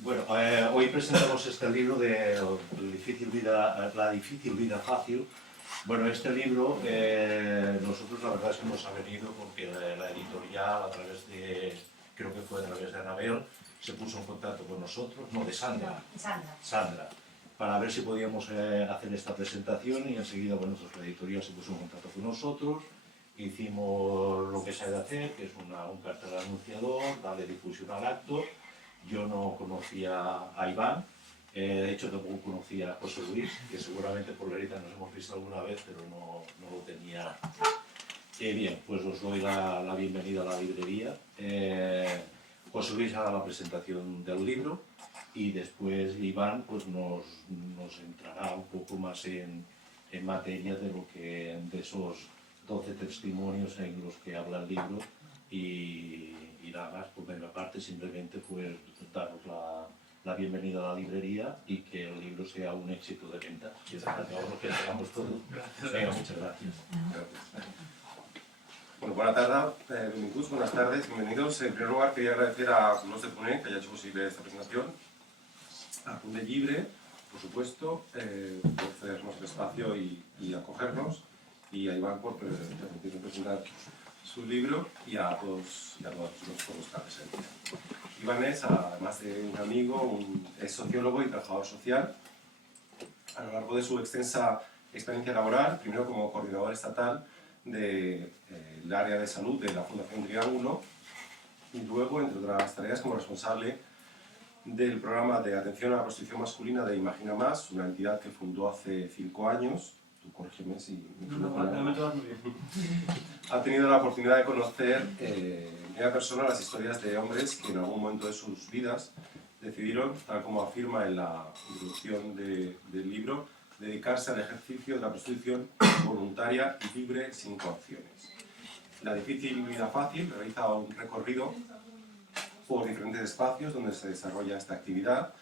Bueno, hoy presentamos este libro de La difícil vida fácil. Bueno, este libro, nosotros la verdad es que nos ha venido porque la editorial, creo que fue a través de Anabel, se puso en contacto con nosotros, no, de Sandra. Sandra, para ver si podíamos hacer esta presentación, y enseguida, bueno, pues la editorial se puso en contacto con nosotros, hicimos lo que se ha de hacer, que es un cartel anunciador, darle difusión al acto. Yo no conocía a Iván, de hecho tampoco conocía a José Luis, que seguramente por Lerita nos hemos visto alguna vez, pero no lo tenía. Bien, pues os doy la bienvenida a la librería. José Luis hará la presentación del libro y después Iván pues nos entrará un poco más en materia de esos 12 testimonios en los que habla el libro, y nada más, por mi parte, simplemente pues daros la bienvenida a la librería y que el libro sea un éxito de ventas. Y es lo que hagamos todo. Venga, muchas gracias. Bueno, buena tarde, benvinguts, buenas tardes, bienvenidos. En primer lugar, quería agradecer a Colors de Ponent que haya hecho posible esta presentación, a Punt de Llibre, por supuesto, por cedernos el espacio y acogernos, y a Iván por permitirnos presentar su libro, y a todos y a todas los que están presentes. Iván es, además de un amigo, es sociólogo y trabajador social. A lo largo de su extensa experiencia laboral, primero como coordinador estatal del área de salud de la Fundación Triángulo, y luego, entre otras tareas, como responsable del programa de atención a la prostitución masculina de Imagina Más, una entidad que fundó hace 5 años. Tú corrígeme si me equivoco. No, muy bien. Ha tenido la oportunidad de conocer en primera persona las historias de hombres que en algún momento de sus vidas decidieron, tal como afirma en la introducción del libro, dedicarse al ejercicio de la prostitución voluntaria y libre, sin coacciones. La difícil vida fácil realiza un recorrido por diferentes espacios donde se desarrolla esta actividad,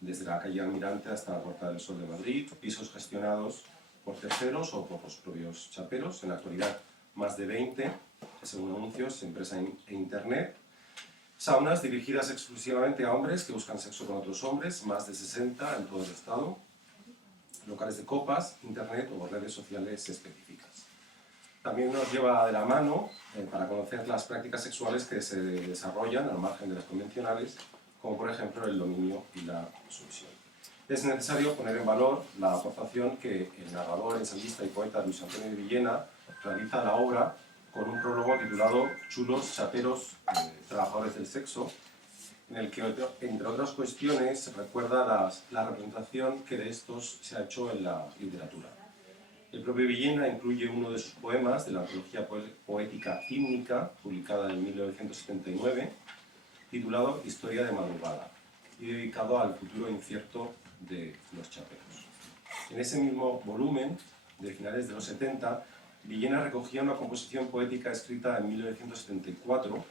desde la calle Almirante hasta la Puerta del Sol de Madrid, pisos gestionados por terceros o por los propios chaperos, en la actualidad más de 20, según anuncios, empresa e internet. Saunas dirigidas exclusivamente a hombres que buscan sexo con otros hombres, más de 60 en todo el estado. Locales de copas, internet o redes sociales específicas. También nos lleva de la mano para conocer las prácticas sexuales que se desarrollan al margen de las convencionales, como por ejemplo el dominio y la sumisión. Es necesario poner en valor la aportación que el narrador, ensayista y poeta Luis Antonio de Villena realiza a la obra con un prólogo titulado Chulos, chaperos, trabajadores del sexo, en el que, entre otras cuestiones, recuerda la representación que de estos se ha hecho en la literatura. El propio Villena incluye uno de sus poemas de la antología poética Hímnica, publicada en 1979, titulado Historia de madrugada, y dedicado al futuro incierto de los chaperos. En ese mismo volumen, de finales de los 70, Villena recogía una composición poética escrita en 1974,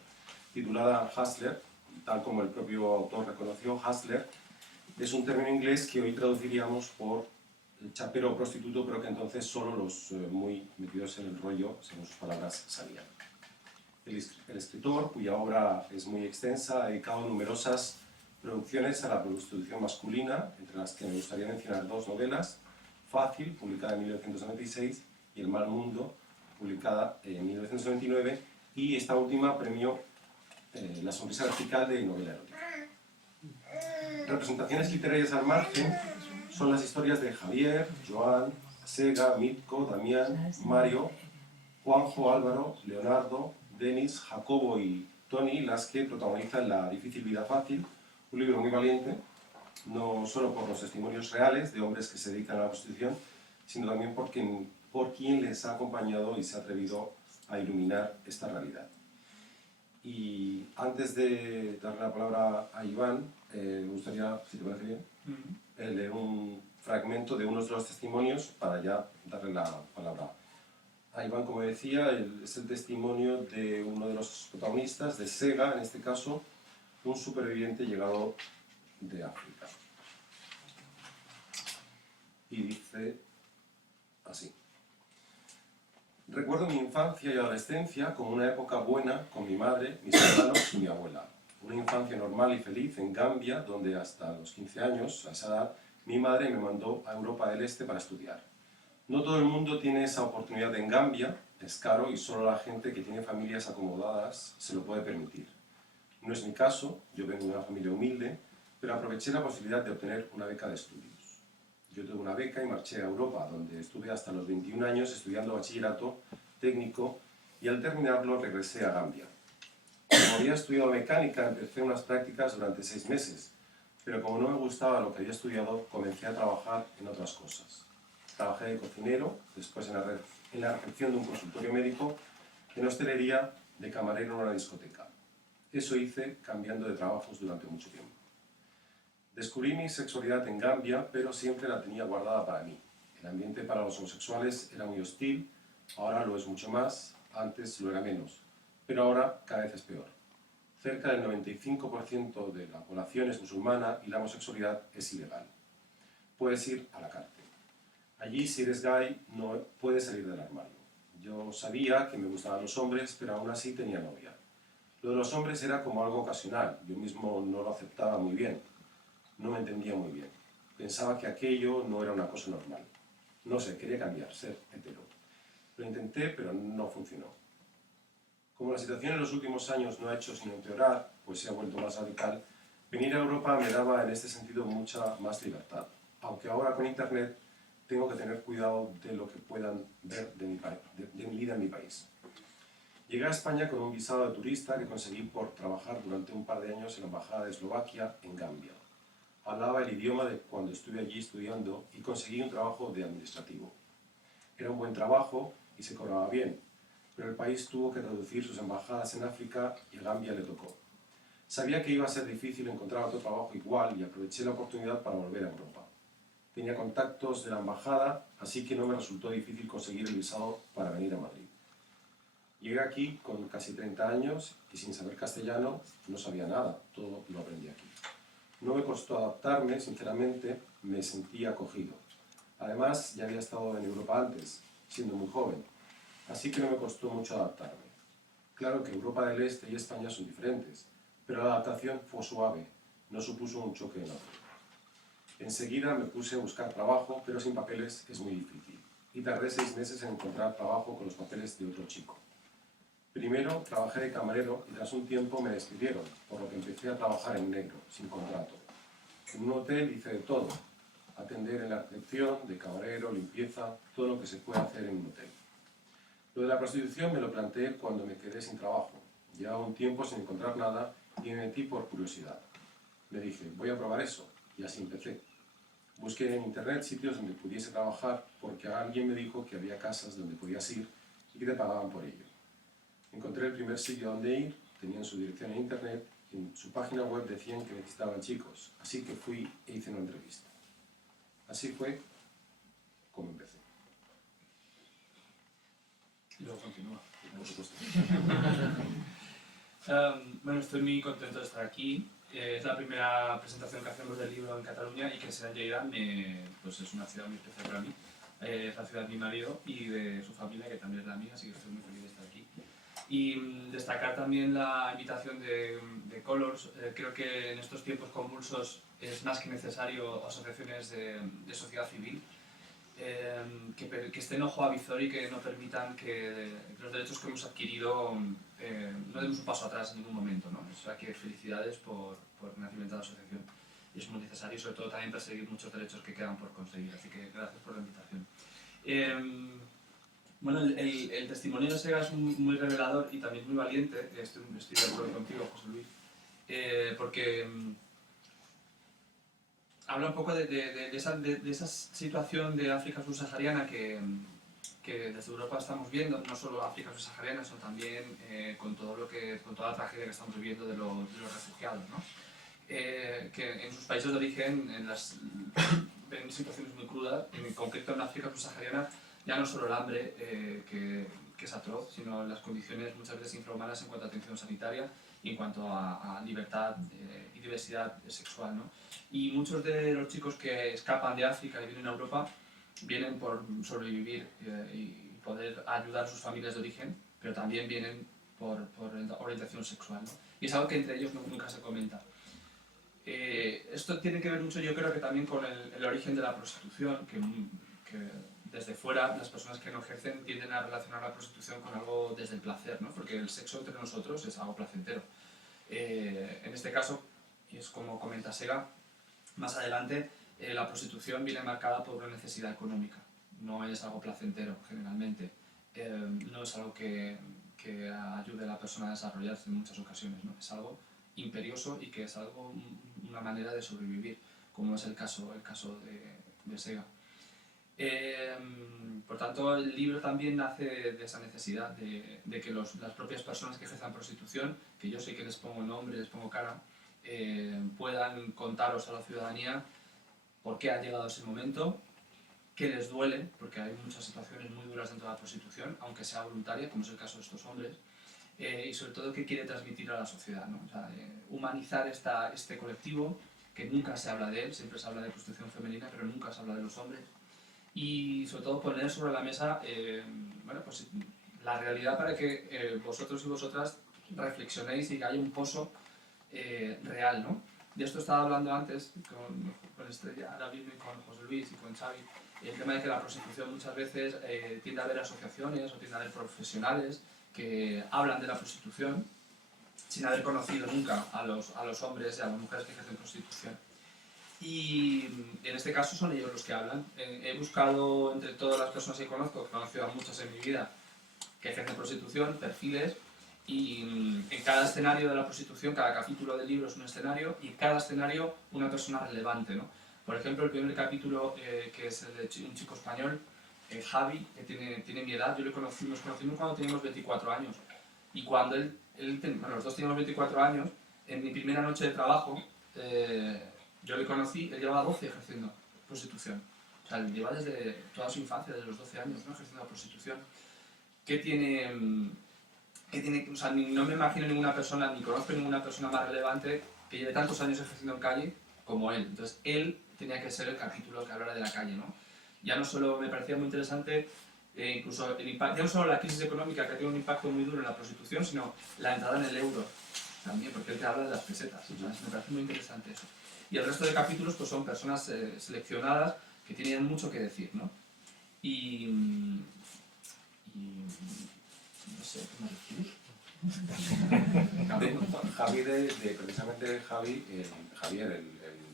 titulada Hustler. Tal como el propio autor reconoció, hustler es un término inglés que hoy traduciríamos por chapero o prostituto, pero que entonces solo los muy metidos en el rollo, según sus palabras, sabían. El escritor, cuya obra es muy extensa, ha dedicado numerosas producciones a la prostitución masculina, entre las que me gustaría mencionar 2 novelas: Fácil, publicada en 1996, y El mal mundo, publicada en 1999, y esta última premió La sonrisa vertical de novela erótica. Representaciones literarias al margen son las historias de Javier, Joan, Sega, Mitko, Damián, Mario, Juanjo, Álvaro, Leonardo, Denis, Jacobo y Tony, las que protagonizan La difícil vida fácil, un libro muy valiente, no solo por los testimonios reales de hombres que se dedican a la prostitución, sino también por quien les ha acompañado y se ha atrevido a iluminar esta realidad. Y antes de darle la palabra a Iván, me gustaría, si te parece bien, leer un fragmento de uno de los testimonios para ya darle la palabra a Iván. Como decía, es el testimonio de uno de los protagonistas, de Sega, en este caso, un superviviente llegado de África. Y dice así: recuerdo mi infancia y adolescencia como una época buena con mi madre, mis hermanos y mi abuela. una infancia normal y feliz en Gambia, donde hasta los 15 años, a esa edad, mi madre me mandó a Europa del Este para estudiar. No todo el mundo tiene esa oportunidad en Gambia, es caro y solo la gente que tiene familias acomodadas se lo puede permitir. No es mi caso, yo vengo de una familia humilde, pero aproveché la posibilidad de obtener una beca de estudios. Yo tuve una beca y marché a Europa, donde estuve hasta los 21 años estudiando bachillerato técnico y al terminarlo regresé a Gambia. Como había estudiado mecánica, empecé unas prácticas durante 6 meses, pero como no me gustaba lo que había estudiado, comencé a trabajar en otras cosas. Trabajé de cocinero, después en la recepción de un consultorio médico, en hostelería, de camarero en una discoteca. Eso hice cambiando de trabajos durante mucho tiempo. Descubrí mi sexualidad en Gambia, pero siempre la tenía guardada para mí. El ambiente para los homosexuales era muy hostil, ahora lo es mucho más, antes lo era menos, pero ahora cada vez es peor. Cerca del 95% de la población es musulmana y la homosexualidad es ilegal. Puedes ir a la cárcel. Allí, si eres gay, no puedes salir del armario. Yo sabía que me gustaban los hombres, pero aún así tenía novia. Lo de los hombres era como algo ocasional, yo mismo no lo aceptaba muy bien. No me entendía muy bien. Pensaba que aquello no era una cosa normal. No sé, quería cambiar, ser hetero. Lo intenté, pero no funcionó. Como la situación en los últimos años no ha hecho sino empeorar, pues se ha vuelto más radical, venir a Europa me daba en este sentido mucha más libertad. Aunque ahora con Internet tengo que tener cuidado de lo que puedan ver de mi vida en mi país. Llegué a España con un visado de turista que conseguí por trabajar durante un par de años en la Embajada de Eslovaquia en Gambia. Hablaba el idioma de cuando estuve allí estudiando y conseguí un trabajo de administrativo. Era un buen trabajo y se cobraba bien, pero el país tuvo que reducir sus embajadas en África y a Gambia le tocó. Sabía que iba a ser difícil encontrar otro trabajo igual y aproveché la oportunidad para volver a Europa. Tenía contactos de la embajada, así que no me resultó difícil conseguir el visado para venir a Madrid. Llegué aquí con casi 30 años y sin saber castellano no sabía nada, todo lo aprendí aquí. No me costó adaptarme, sinceramente, me sentí acogido. Además, ya había estado en Europa antes, siendo muy joven, así que no me costó mucho adaptarme. Claro que Europa del Este y España son diferentes, pero la adaptación fue suave, no supuso un choque enorme. Enseguida me puse a buscar trabajo, pero sin papeles es muy difícil, y tardé 6 meses en encontrar trabajo con los papeles de otro chico. Primero trabajé de camarero y tras un tiempo me despidieron, por lo que empecé a trabajar en negro, sin contrato. En un hotel hice de todo, atender en la recepción, de camarero, limpieza, todo lo que se puede hacer en un hotel. Lo de la prostitución me lo planteé cuando me quedé sin trabajo. Llevaba un tiempo sin encontrar nada y me metí por curiosidad. Me dije, voy a probar eso, y así empecé. Busqué en internet sitios donde pudiese trabajar porque alguien me dijo que había casas donde podías ir y que te pagaban por ello. Encontré el primer sitio donde ir, tenían su dirección en internet y en su página web decían que necesitaban chicos, así que fui e hice una entrevista. Así fue como empecé. Y luego continúa. Por supuesto. Bueno, estoy muy contento de estar aquí. Es la primera presentación que hacemos del libro en Cataluña y que sea en Lleida, pues es una ciudad muy especial para mí. Es la ciudad de mi marido y de su familia, que también es la mía, así que estoy muy feliz de estar aquí. Y destacar también la invitación de Colors. Creo que en estos tiempos convulsos es más que necesario asociaciones de sociedad civil que estén ojo a visor y que no permitan que los derechos que hemos adquirido no demos un paso atrás en ningún momento, ¿no? O sea que felicidades por el nacimiento de la asociación. Y es muy necesario, sobre todo también perseguir muchos derechos que quedan por conseguir. Así que gracias por la invitación. Bueno, el testimonio de Sega es muy revelador y también muy valiente. Estoy de acuerdo contigo, José Luis, porque habla un poco de esa situación de África subsahariana que desde Europa estamos viendo, no solo África subsahariana, sino también con toda la tragedia que estamos viviendo de los refugiados, ¿no? Que en sus países de origen ven situaciones muy crudas, en concreto en África subsahariana, ya no solo el hambre, que es atroz, sino las condiciones muchas veces infrahumanas en cuanto a atención sanitaria y en cuanto a libertad y diversidad sexual, ¿no? Y muchos de los chicos que escapan de África y vienen a Europa vienen por sobrevivir y poder ayudar a sus familias de origen, pero también vienen por orientación sexual, ¿no? y es algo que entre ellos nunca se comenta. Esto tiene que ver mucho, yo creo que también con el origen de la prostitución, que desde fuera las personas que no ejercen tienden a relacionar la prostitución con algo desde el placer, ¿no? Porque el sexo entre nosotros es algo placentero. En este caso, y es como comenta Sega, más adelante la prostitución viene marcada por una necesidad económica, no es algo placentero generalmente, no es algo que ayude a la persona a desarrollarse en muchas ocasiones, ¿no? Es algo imperioso y que es algo, una manera de sobrevivir, como es el caso de Sega. Por tanto, el libro también nace de esa necesidad de que las propias personas que ejerzan prostitución, que yo sé que les pongo nombre, les pongo cara, puedan contaros a la ciudadanía por qué ha llegado ese momento, qué les duele, porque hay muchas situaciones muy duras dentro de la prostitución, aunque sea voluntaria, como es el caso de estos hombres, y sobre todo qué quiere transmitir a la sociedad, ¿no? O sea, humanizar este colectivo, que nunca se habla de él, siempre se habla de prostitución femenina, pero nunca se habla de los hombres, y sobre todo poner sobre la mesa bueno, pues, la realidad para que vosotros y vosotras reflexionéis y que haya un pozo real, ¿no? De esto estaba hablando antes con Estrella, David, con José Luis y con Xavi, y el tema de que la prostitución muchas veces tiende a haber asociaciones o tiende a haber profesionales que hablan de la prostitución sin haber conocido nunca a los hombres y a las mujeres que ejercen prostitución. Y en este caso son ellos los que hablan. He buscado entre todas las personas que conozco, que he conocido a muchas en mi vida, que ejercen prostitución, perfiles, y en cada escenario de la prostitución, cada capítulo del libro es un escenario, y cada escenario una persona relevante, ¿no? Por ejemplo, el primer capítulo, que es el de un chico español, Javi, que tiene mi edad, nos conocimos cuando teníamos 24 años, y cuando bueno, los dos teníamos 24 años, en mi primera noche de trabajo, yo le conocí, él llevaba 12 ejerciendo prostitución. O sea, él lleva desde toda su infancia, desde los 12 años, ¿no? Ejerciendo la prostitución. ¿Qué tiene? O sea, no me imagino ninguna persona, ni conozco ninguna persona más relevante que lleve tantos años ejerciendo en calle como él. Entonces, él tenía que ser el capítulo que hablara de la calle, ¿no? Ya no solo me parecía muy interesante, incluso el impacto, ya no solo la crisis económica, que tiene un impacto muy duro en la prostitución, sino la entrada en el euro también, porque él te habla de las pesetas. O sea, me parece muy interesante eso. Y el resto de capítulos pues, son personas seleccionadas que tienen mucho que decir, ¿no? Y no sé, ¿qué más decir? Precisamente Javier, el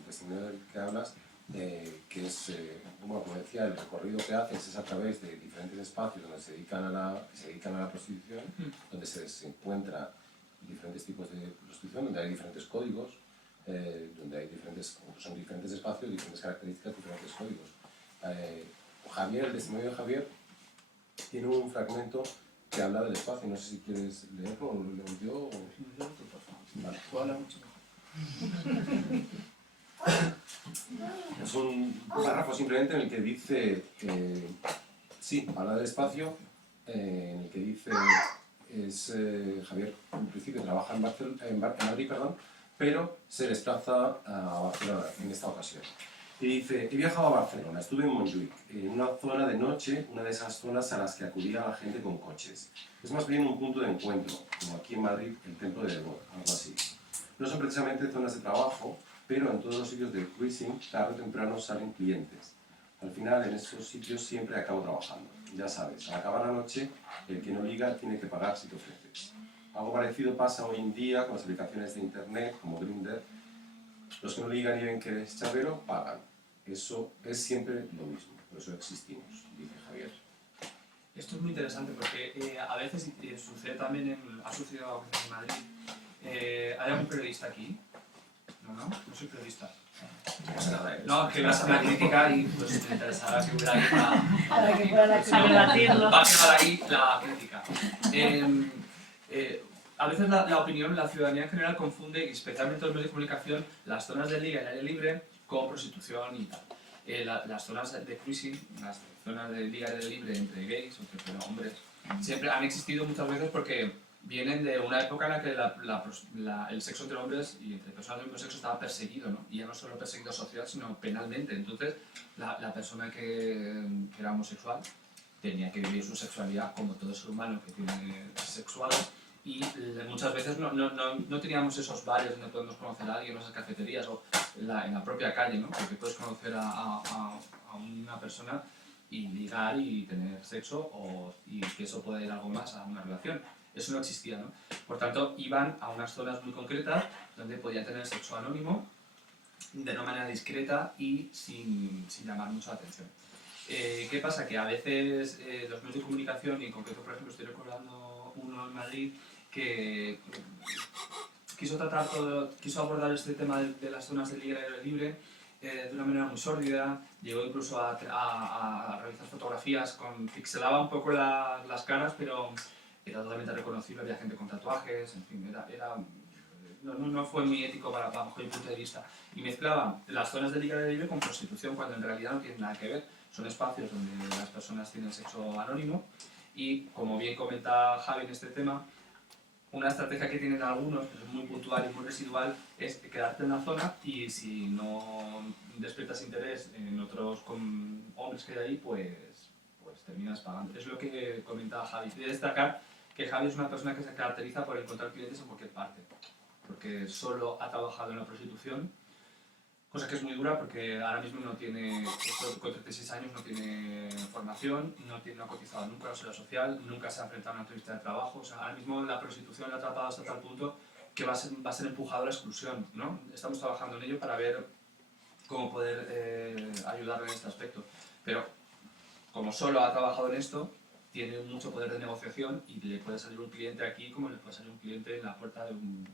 testimonio del que hablas, que es, como decía, el recorrido que haces es a través de diferentes espacios donde se dedican a la prostitución, donde se encuentran diferentes tipos de prostitución, donde hay diferentes códigos, donde hay son diferentes espacios, diferentes características, diferentes códigos. El testimonio de Javier tiene un fragmento que habla del espacio. No sé si quieres leerlo o lo leo yo. O... Vale. Habla mucho. Es un párrafo simplemente en el que dice, sí, habla del espacio, en el que dice, Javier en principio trabaja en Madrid, pero se desplaza a Barcelona en esta ocasión. Y dice, he viajado a Barcelona, estuve en Montjuïc, en una zona de noche, una de esas zonas a las que acudía la gente con coches. Es más bien un punto de encuentro, como aquí en Madrid el Templo de Debord, algo así. No son precisamente zonas de trabajo, pero en todos los sitios de cruising, tarde o temprano salen clientes. Al final, en esos sitios siempre acabo trabajando. Ya sabes, al acabar la noche, el que no liga tiene que pagar si te ofreces. Algo parecido pasa hoy en día con las aplicaciones de internet, como Grindr. Los que no ligan y ven que eres chavero, pagan. Eso es siempre lo mismo, por eso existimos, dice Javier. Esto es muy interesante porque a veces, y sucede también, ha sucedido a veces en Madrid, ¿hay algún periodista aquí? No soy periodista. No, que vas a una crítica y pues me interesará que hubiera ahí para que pueda rebatirlo. Va a quedar ahí la crítica. A veces la opinión, la ciudadanía en general confunde, especialmente los medios de comunicación, las zonas de liga y el aire libre con prostitución y tal. Las zonas de cruising, las zonas de liga y aire libre entre gays o entre hombres, siempre han existido muchas veces porque vienen de una época en la que el sexo entre hombres y entre personas del mismo sexo estaba perseguido, ¿no? Y ya no solo perseguido social, sino penalmente. Entonces, la persona que era homosexual tenía que vivir su sexualidad como todo ser humano que tiene sexual Y muchas veces no teníamos esos bares donde podemos conocer a alguien, o esas cafeterías, o en la propia calle, ¿no? Porque puedes conocer a una persona y ligar y tener sexo, y que eso pueda ir algo más a una relación. Eso no existía, ¿no? Por tanto, iban a unas zonas muy concretas donde podían tener sexo anónimo, de una manera discreta y sin llamar mucho la atención. ¿Qué pasa? Que a veces los medios de comunicación, y en concreto, por ejemplo, estoy recordando uno en Madrid, que quiso abordar este tema de las zonas de libre y aire libre de una manera muy sórdida, llegó incluso a realizar fotografías, pixelaba un poco las caras, pero era totalmente reconocible, había gente con tatuajes, en fin, no fue muy ético bajo mi punto de vista. Y mezclaban las zonas de libre y aire libre con prostitución, cuando en realidad no tienen nada que ver. Son espacios donde las personas tienen sexo anónimo y, como bien comenta Javi en este tema, una estrategia que tienen algunos, que es muy puntual y muy residual, es quedarte en la zona y si no despiertas interés en otros hombres que hay ahí, pues terminas pagando. Es lo que comentaba Javi. De destacar que Javi es una persona que se caracteriza por encontrar clientes en cualquier parte, porque solo ha trabajado en la prostitución, cosa que es muy dura porque ahora mismo no tiene, con 36 años no tiene formación, no ha cotizado nunca a la seguridad social, nunca se ha enfrentado a una entrevista de trabajo. O sea, ahora mismo la prostitución la ha atrapado hasta tal punto que va a ser empujado a la exclusión, ¿no? Estamos trabajando en ello para ver cómo poder ayudarle en este aspecto. Pero como solo ha trabajado en esto, tiene mucho poder de negociación y le puede salir un cliente aquí como le puede salir un cliente en la puerta de un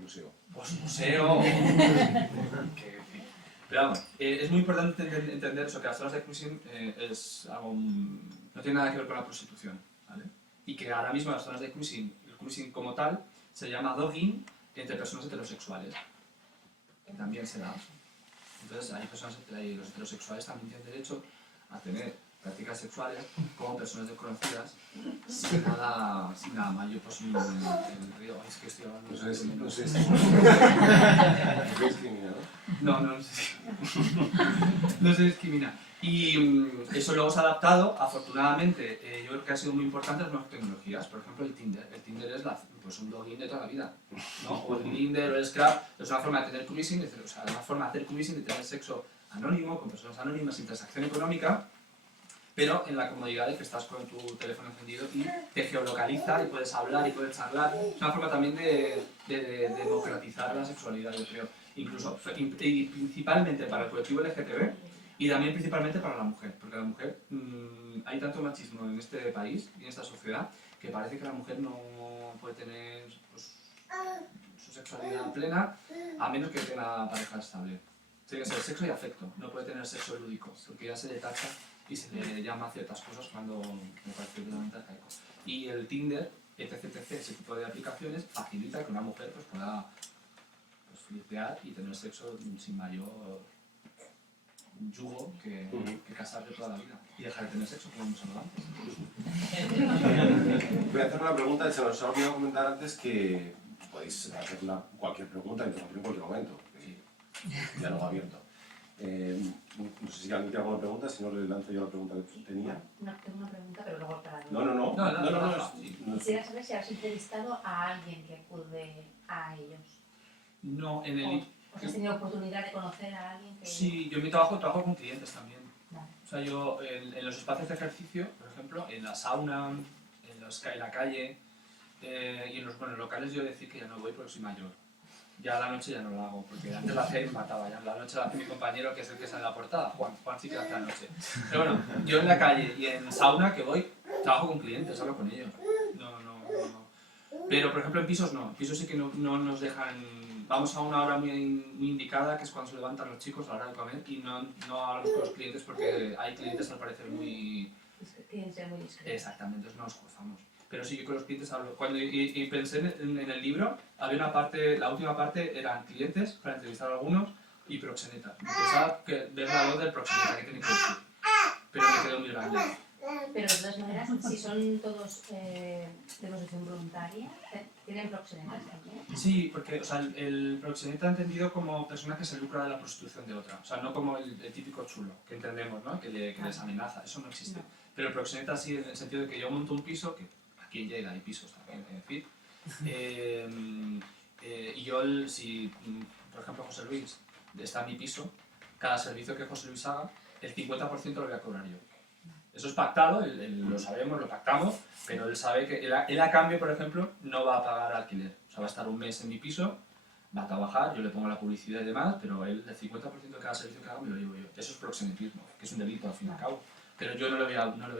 museo. Pues museo. Pero vamos, es muy importante entender eso, que las zonas de cruising es algo, no tiene nada que ver con la prostitución, ¿vale? Y que ahora mismo las zonas de cruising, el cruising como tal, se llama dogging entre personas heterosexuales, que también se da. Entonces los heterosexuales también tienen derecho a tener prácticas sexuales con personas desconocidas sin nada mayor, pues el río, es que estoy hablando... No sé si discrimina, ¿no? No se discrimina. Y eso luego se ha adaptado, afortunadamente, yo creo que ha sido muy importante las nuevas tecnologías. Por ejemplo, el Tinder. El Tinder es pues un login de toda la vida, ¿no? O el Tinder o el Scrap es una forma de tener cruising, o sea, una forma de hacer cruising, de tener sexo anónimo, con personas anónimas, sin transacción económica, pero en la comodidad de que estás con tu teléfono encendido y te geolocaliza y puedes hablar y puedes charlar. Es una forma también de democratizar la sexualidad, yo creo. Incluso, y principalmente para el colectivo LGTB y también principalmente para la mujer. Porque la mujer, hay tanto machismo en este país y en esta sociedad que parece que la mujer no puede tener pues, su sexualidad plena a menos que tenga pareja estable. Tiene que ser sexo y afecto, no puede tener sexo lúdico, porque ya se le tacha y se le llama a ciertas cosas cuando me parece totalmente arcaico. Y el Tinder, etc., ese tipo de aplicaciones, facilita que una mujer pues, pueda pues, flipear y tener sexo sin mayor yugo que casarse toda la vida y dejar de tener sexo como hemos hablado antes. Voy a hacer una pregunta, se nos ha olvidado comentar antes que podéis hacer cualquier pregunta en cualquier momento. Diálogo abierto. No sé si alguien tiene alguna pregunta, si no le lanzo yo la pregunta que tenía. Tengo una pregunta, pero luego para... No. Quisiera saber si has entrevistado a alguien que acude a ellos. No, ¿O has tenido oportunidad de conocer a alguien que...? Sí, yo en mi trabajo con clientes también. Vale. O sea, yo en los espacios de ejercicio, por ejemplo, en la sauna, en la calle y en los locales, yo decir que ya no voy porque soy mayor. Ya a la noche ya no lo hago, porque antes la hacía y me mataba. Ya la noche la hace mi compañero, que es el que sale en la portada, Juan sí que la hace a la noche. Pero bueno, yo en la calle y en sauna que voy, trabajo con clientes, hablo con ellos. No. Pero por ejemplo en pisos no, en pisos sí que no nos dejan... Vamos a una hora muy indicada, que es cuando se levantan los chicos a la hora de comer, y no hablamos con los clientes porque hay clientes al parecer muy... Tienen que ser muy discretos. Exactamente, entonces no nos cruzamos. Pero sí, yo con los clientes hablo. Y pensé en el libro, había una parte, la última parte eran clientes, para entrevistar a algunos, y proxenetas. Pensaba que ver la voz del proxeneta, que tiene que decir. Pero me quedó muy grande. Pero de todas maneras, si son todos de posición voluntaria, ¿tienen proxenetas también? Sí, porque o sea, el proxeneta entendido como persona que se lucra de la prostitución de otra. O sea, no como el típico chulo que entendemos, ¿no? Que les amenaza. Eso no existe. Pero el proxeneta sí en el sentido de que yo monto un piso, que aquí en Lleida hay pisos también, en fin, y yo, si por ejemplo José Luis está en mi piso, cada servicio que José Luis haga, el 50% lo voy a cobrar yo. Eso es pactado, lo sabemos, lo pactamos, pero él sabe que él a cambio, por ejemplo, no va a pagar alquiler. O sea, va a estar un mes en mi piso, va a trabajar, yo le pongo la publicidad y demás, pero él el 50% de cada servicio que haga me lo llevo yo. Eso es proxenetismo, que es un delito al fin y al cabo. Pero yo no le voy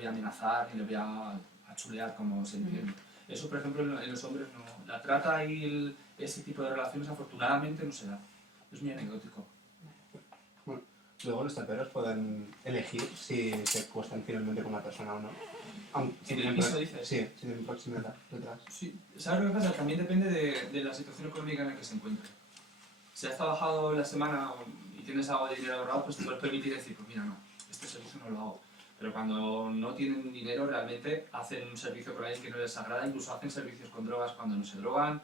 a amenazar ni le voy a chulear como se entiende. Eso, por ejemplo, en los hombres no. La trata y ese tipo de relaciones afortunadamente no se da. Es muy anecdótico. Luego los taperos pueden elegir si se cuestan finalmente con una persona o no. ¿En el piso dices? Sí, si tienen proximidad detrás. Sí, ¿sabes lo que pasa? También depende de la situación económica en la que se encuentre. Si has trabajado la semana y tienes algo de dinero ahorrado, pues te puedes permitir decir, pues mira, no, este servicio no lo hago. Pero cuando no tienen dinero, realmente hacen un servicio con alguien que no les agrada, incluso hacen servicios con drogas cuando no se drogan.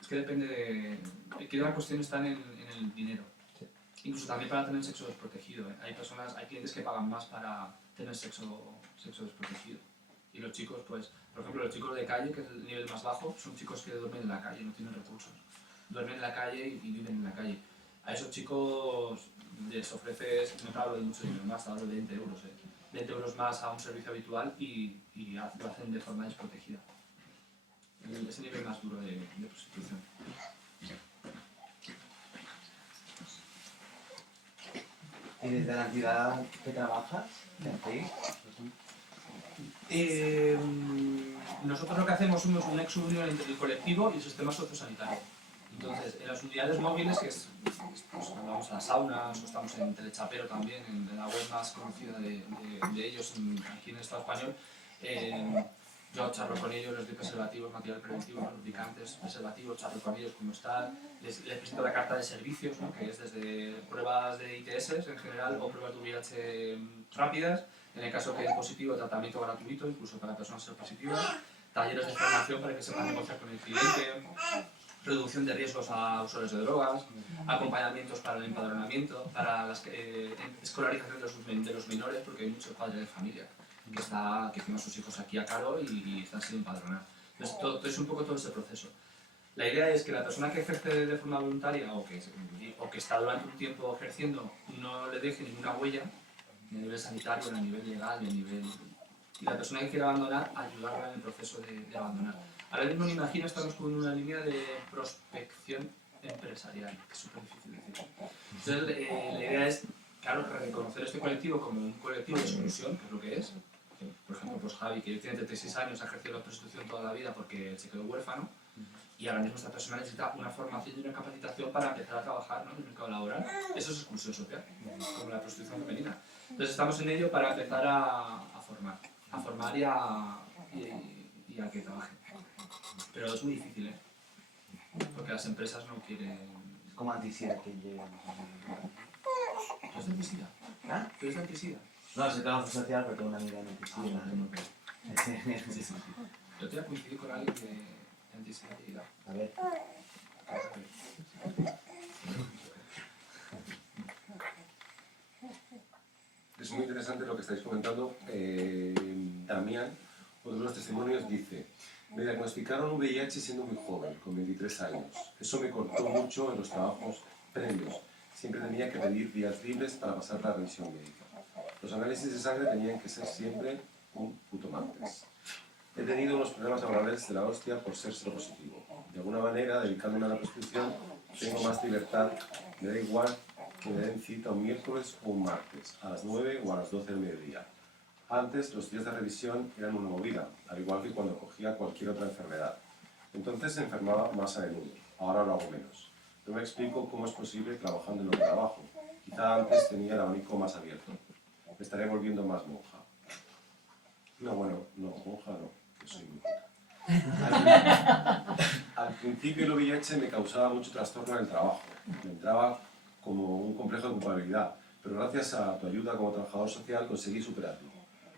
Es que depende de que la cuestión está en el dinero. Sí. Incluso también para tener sexo desprotegido. Hay clientes que pagan más para tener sexo desprotegido. Y los chicos, pues, por ejemplo, los chicos de calle, que es el nivel más bajo, son chicos que duermen en la calle, no tienen recursos. Duermen en la calle y viven en la calle. A esos chicos les ofreces, no te hablo de mucho dinero más, te hablo de 20 euros. 20 euros más a un servicio habitual y lo hacen de forma desprotegida. Es el nivel más duro de prostitución. ¿Y desde la entidad que trabajas? Nosotros lo que hacemos es un nexo unión entre el colectivo y el sistema sociosanitario. Entonces, en las unidades móviles, que es pues, cuando vamos a las saunas o estamos en Telechapero también, en la web más conocida de ellos aquí en el Estado español, yo charlo con ellos, les doy preservativos, material preventivo, lubricantes, preservativos, charlo con ellos cómo están, les presento la carta de servicios, ¿no? Que es desde pruebas de ITS en general o pruebas de VIH rápidas, en el caso que es positivo, tratamiento gratuito, incluso para personas positivas, talleres de formación para que sepan negociar con el cliente, reducción de riesgos a usuarios de drogas, acompañamientos para el empadronamiento, para la escolarización de los menores, porque hay muchos padres de familia que tienen a sus hijos aquí a cargo y están sin empadronar. Entonces, es un poco todo ese proceso. La idea es que la persona que ejerce de forma voluntaria o que está durante un tiempo ejerciendo no le deje ninguna huella, ni a nivel sanitario, ni a nivel legal, ni a nivel... Y la persona que quiere abandonar, ayudarla en el proceso de abandonar. Ahora mismo me imagino estamos con una línea de prospección empresarial, que es súper difícil de decir. Entonces, la idea es, claro, reconocer este colectivo como un colectivo de exclusión, que es lo que es. Por ejemplo, pues Javi, que tiene 36 años, ha ejercido la prostitución toda la vida porque se quedó huérfano, y ahora mismo esta persona necesita una formación y una capacitación para empezar a trabajar, ¿no?, en el mercado laboral. Eso es exclusión social, como la prostitución femenina. Entonces estamos en ello para empezar a formar y a que trabajen. Pero es muy difícil, porque las empresas no quieren... Es como anti-SIDA que llega. ¿Tú eres de anti-SIDA? ¿Ah? ¿Tú eres de anti-SIDA? No, soy trabajo social, pero tengo una amiga de anti-SIDA. Sí, sí. Yo te voy a coincidir con alguien de anti-SIDA. A ver. Es muy interesante lo que estáis comentando. Damián, otro de los testimonios, dice: me diagnosticaron VIH siendo muy joven, con 23 años. Eso me cortó mucho en los trabajos previos. Siempre tenía que pedir días libres para pasar la revisión médica. Los análisis de sangre tenían que ser siempre un puto martes. He tenido unos problemas laborales de la hostia por ser seropositivo. De alguna manera, dedicándome a la prostitución, tengo más libertad. Me da igual que me den cita un miércoles o un martes, a las 9 o a las 12 del mediodía. Antes, los días de revisión eran una movida, al igual que cuando cogía cualquier otra enfermedad. Entonces se enfermaba más a menudo, ahora lo hago menos. No me explico cómo es posible trabajando en lo que trabajo. Quizá antes tenía el abanico más abierto. Me estaré volviendo más monja. No, bueno, no, monja no, que soy muy puta. Al principio el VIH me causaba mucho trastorno en el trabajo. Me entraba como un complejo de culpabilidad, pero gracias a tu ayuda como trabajador social conseguí superarlo.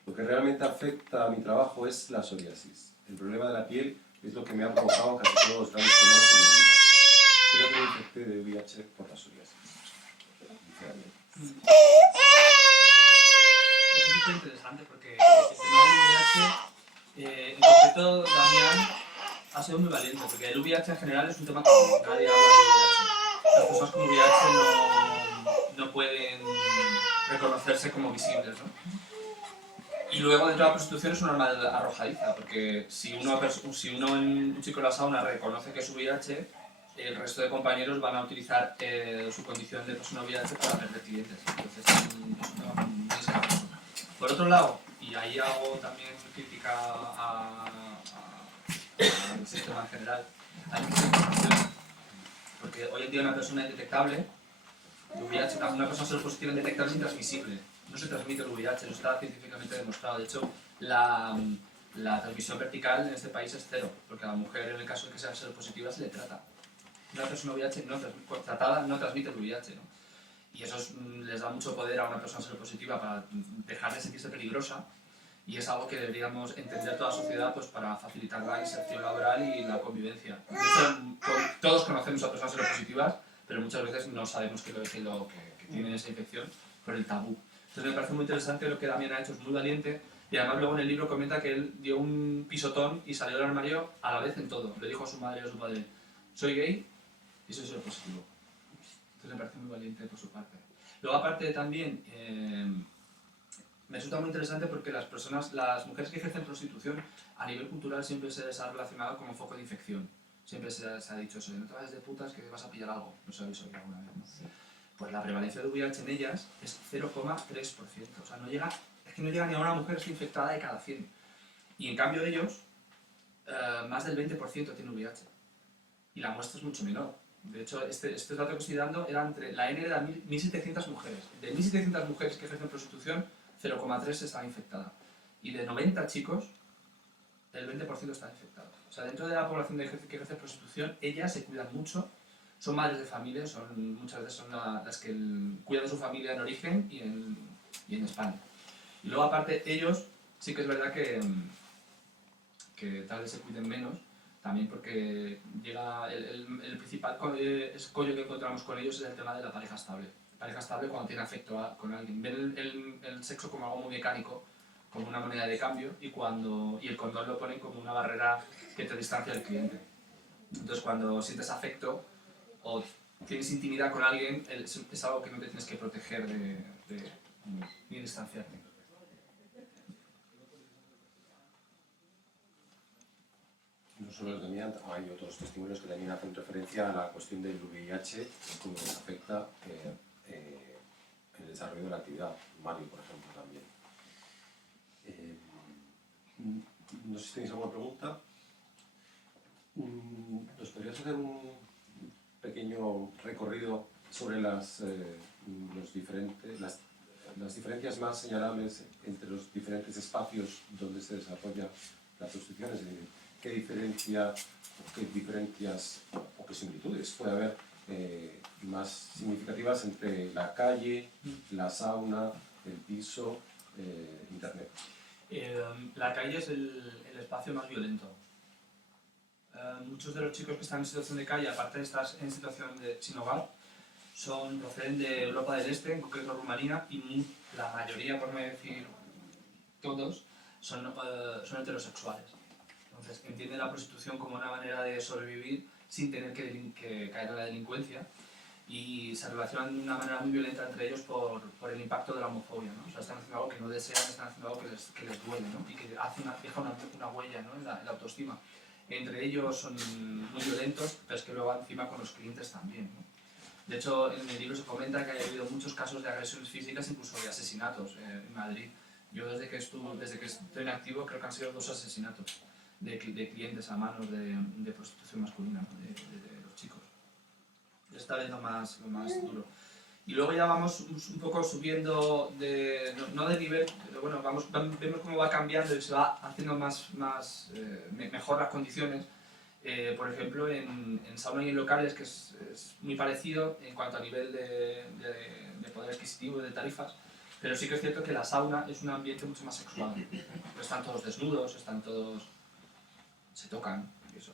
Lo que realmente afecta a mi trabajo es la psoriasis. El problema de la piel es lo que me ha provocado casi todos los grandes problemas de mi vida. Creo que me infecté de VIH por la psoriasis. súper interesante porque el tema del VIH, en concreto, Damián ha sido muy valiente, porque el VIH en general es un tema que nadie habla del VIH. Las personas con VIH no pueden reconocerse como visibles, ¿no? Y luego dentro de la prostitución es un arma arrojadiza, porque si un chico en la sauna reconoce que es VIH, el resto de compañeros van a utilizar su condición de persona VIH para perder clientes. Entonces es un tema muy escabroso. Por otro lado, y ahí hago también crítica al sistema en general, hay mucha información. Porque hoy en día una persona indetectable, el VIH, una persona seropositiva indetectable es intransmisible. No se transmite el VIH, eso está científicamente demostrado. De hecho, la transmisión vertical en este país es cero, porque a la mujer, en el caso de que sea seropositiva, se le trata. Una persona VIH tratada no transmite el VIH, ¿no? Y eso les da mucho poder a una persona seropositiva para dejar de sentirse peligrosa, y es algo que deberíamos entender toda la sociedad pues, para facilitar la inserción laboral y la convivencia. De hecho, todos conocemos a personas seropositivas, pero muchas veces no sabemos que tienen esa infección por el tabú. Entonces me parece muy interesante lo que Damián ha hecho, es muy valiente, y además luego en el libro comenta que él dio un pisotón y salió del armario a la vez en todo. Le dijo a su madre y a su padre, soy gay y soy seropositivo. Entonces me parece muy valiente por su parte. Luego aparte también, me resulta muy interesante porque las mujeres que ejercen prostitución a nivel cultural siempre se les ha relacionado como foco de infección. Siempre se ha dicho eso, no te vayas de putas que vas a pillar algo. No sé si habéis oído alguna vez, ¿no? Sí. Pues la prevalencia de VIH en ellas es 0,3%. O sea, no llega ni a una mujer que esté infectada de cada 100. Y en cambio ellos, más del 20% tiene VIH. Y la muestra es mucho menor. De hecho, este dato que estoy dando era entre la N era 1.700 mujeres. De 1.700 mujeres que ejercen prostitución, 0,3 estaba infectada. Y de 90 chicos, el 20% está infectado. O sea, dentro de la población que ejerce prostitución, ellas se cuidan mucho, son madres de familia, muchas veces son las que cuidan de su familia en origen y en España. Y luego aparte, ellos sí que es verdad que tal vez se cuiden menos, también porque llega el principal escollo que encontramos con ellos es el tema de la pareja estable. Pareja estable cuando tiene afecto con alguien. Ven el sexo como algo muy mecánico, como una moneda de cambio, y el condón lo ponen como una barrera que te distancia del cliente. Entonces cuando sientes afecto o tienes intimidad con alguien, es algo que no te tienes que proteger ni distanciarte. No solo el Damián, hay otros testimonios que también hacen referencia a la cuestión del VIH, cómo les afecta en el desarrollo de la actividad. Mario, por ejemplo, también. No sé si tenéis alguna pregunta. ¿Nos podrías hacer un pequeño recorrido sobre las diferencias más señalables entre los diferentes espacios donde se desarrolla la prostitución? Es decir, ¿qué diferencias o qué similitudes puede haber más significativas entre la calle, la sauna, el piso, internet? La calle es el espacio más violento. Muchos de los chicos que están en situación de calle, aparte de estar en situación de sin hogar, proceden de Europa del Este, en concreto Rumanía, y la mayoría, por no decir todos, son heterosexuales. Entonces entienden la prostitución como una manera de sobrevivir sin tener que caer en la delincuencia, y se relacionan de una manera muy violenta entre ellos por el impacto de la homofobia, ¿no? O sea, están haciendo algo que no desean, están haciendo algo que les duele, ¿no? Y que deja una huella, ¿no? en la autoestima. Entre ellos son muy violentos, pero es que luego encima con los clientes también, ¿no? De hecho, en el libro se comenta que ha habido muchos casos de agresiones físicas, incluso de asesinatos en Madrid. Yo desde que estoy en activo creo que han sido 2 asesinatos de clientes a manos de prostitución masculina, ¿no? de los chicos. Esta vez lo más duro. Y luego ya vamos un poco subiendo, no de nivel, pero bueno, vemos cómo va cambiando y se va haciendo mejor las condiciones. Por ejemplo, en sauna y en locales, que es muy parecido en cuanto a nivel de poder adquisitivo y de tarifas, pero sí que es cierto que la sauna es un ambiente mucho más sexual. Están todos desnudos, se tocan y eso.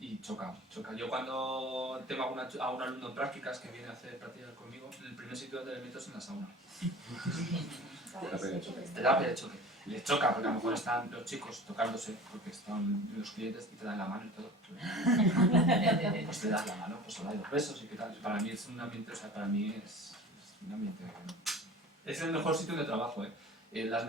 y choca. Yo cuando tengo a un alumno en prácticas que viene a hacer prácticas conmigo, el primer sitio donde le meto es en la sauna. Terapia de choque. Les choca porque a lo mejor están los chicos tocándose porque están los clientes y te dan la mano y todo. Pues te das la mano, pues hola, y los besos y qué tal. Para mí es un ambiente, o sea, para mí es un ambiente... Es el mejor sitio de trabajo, las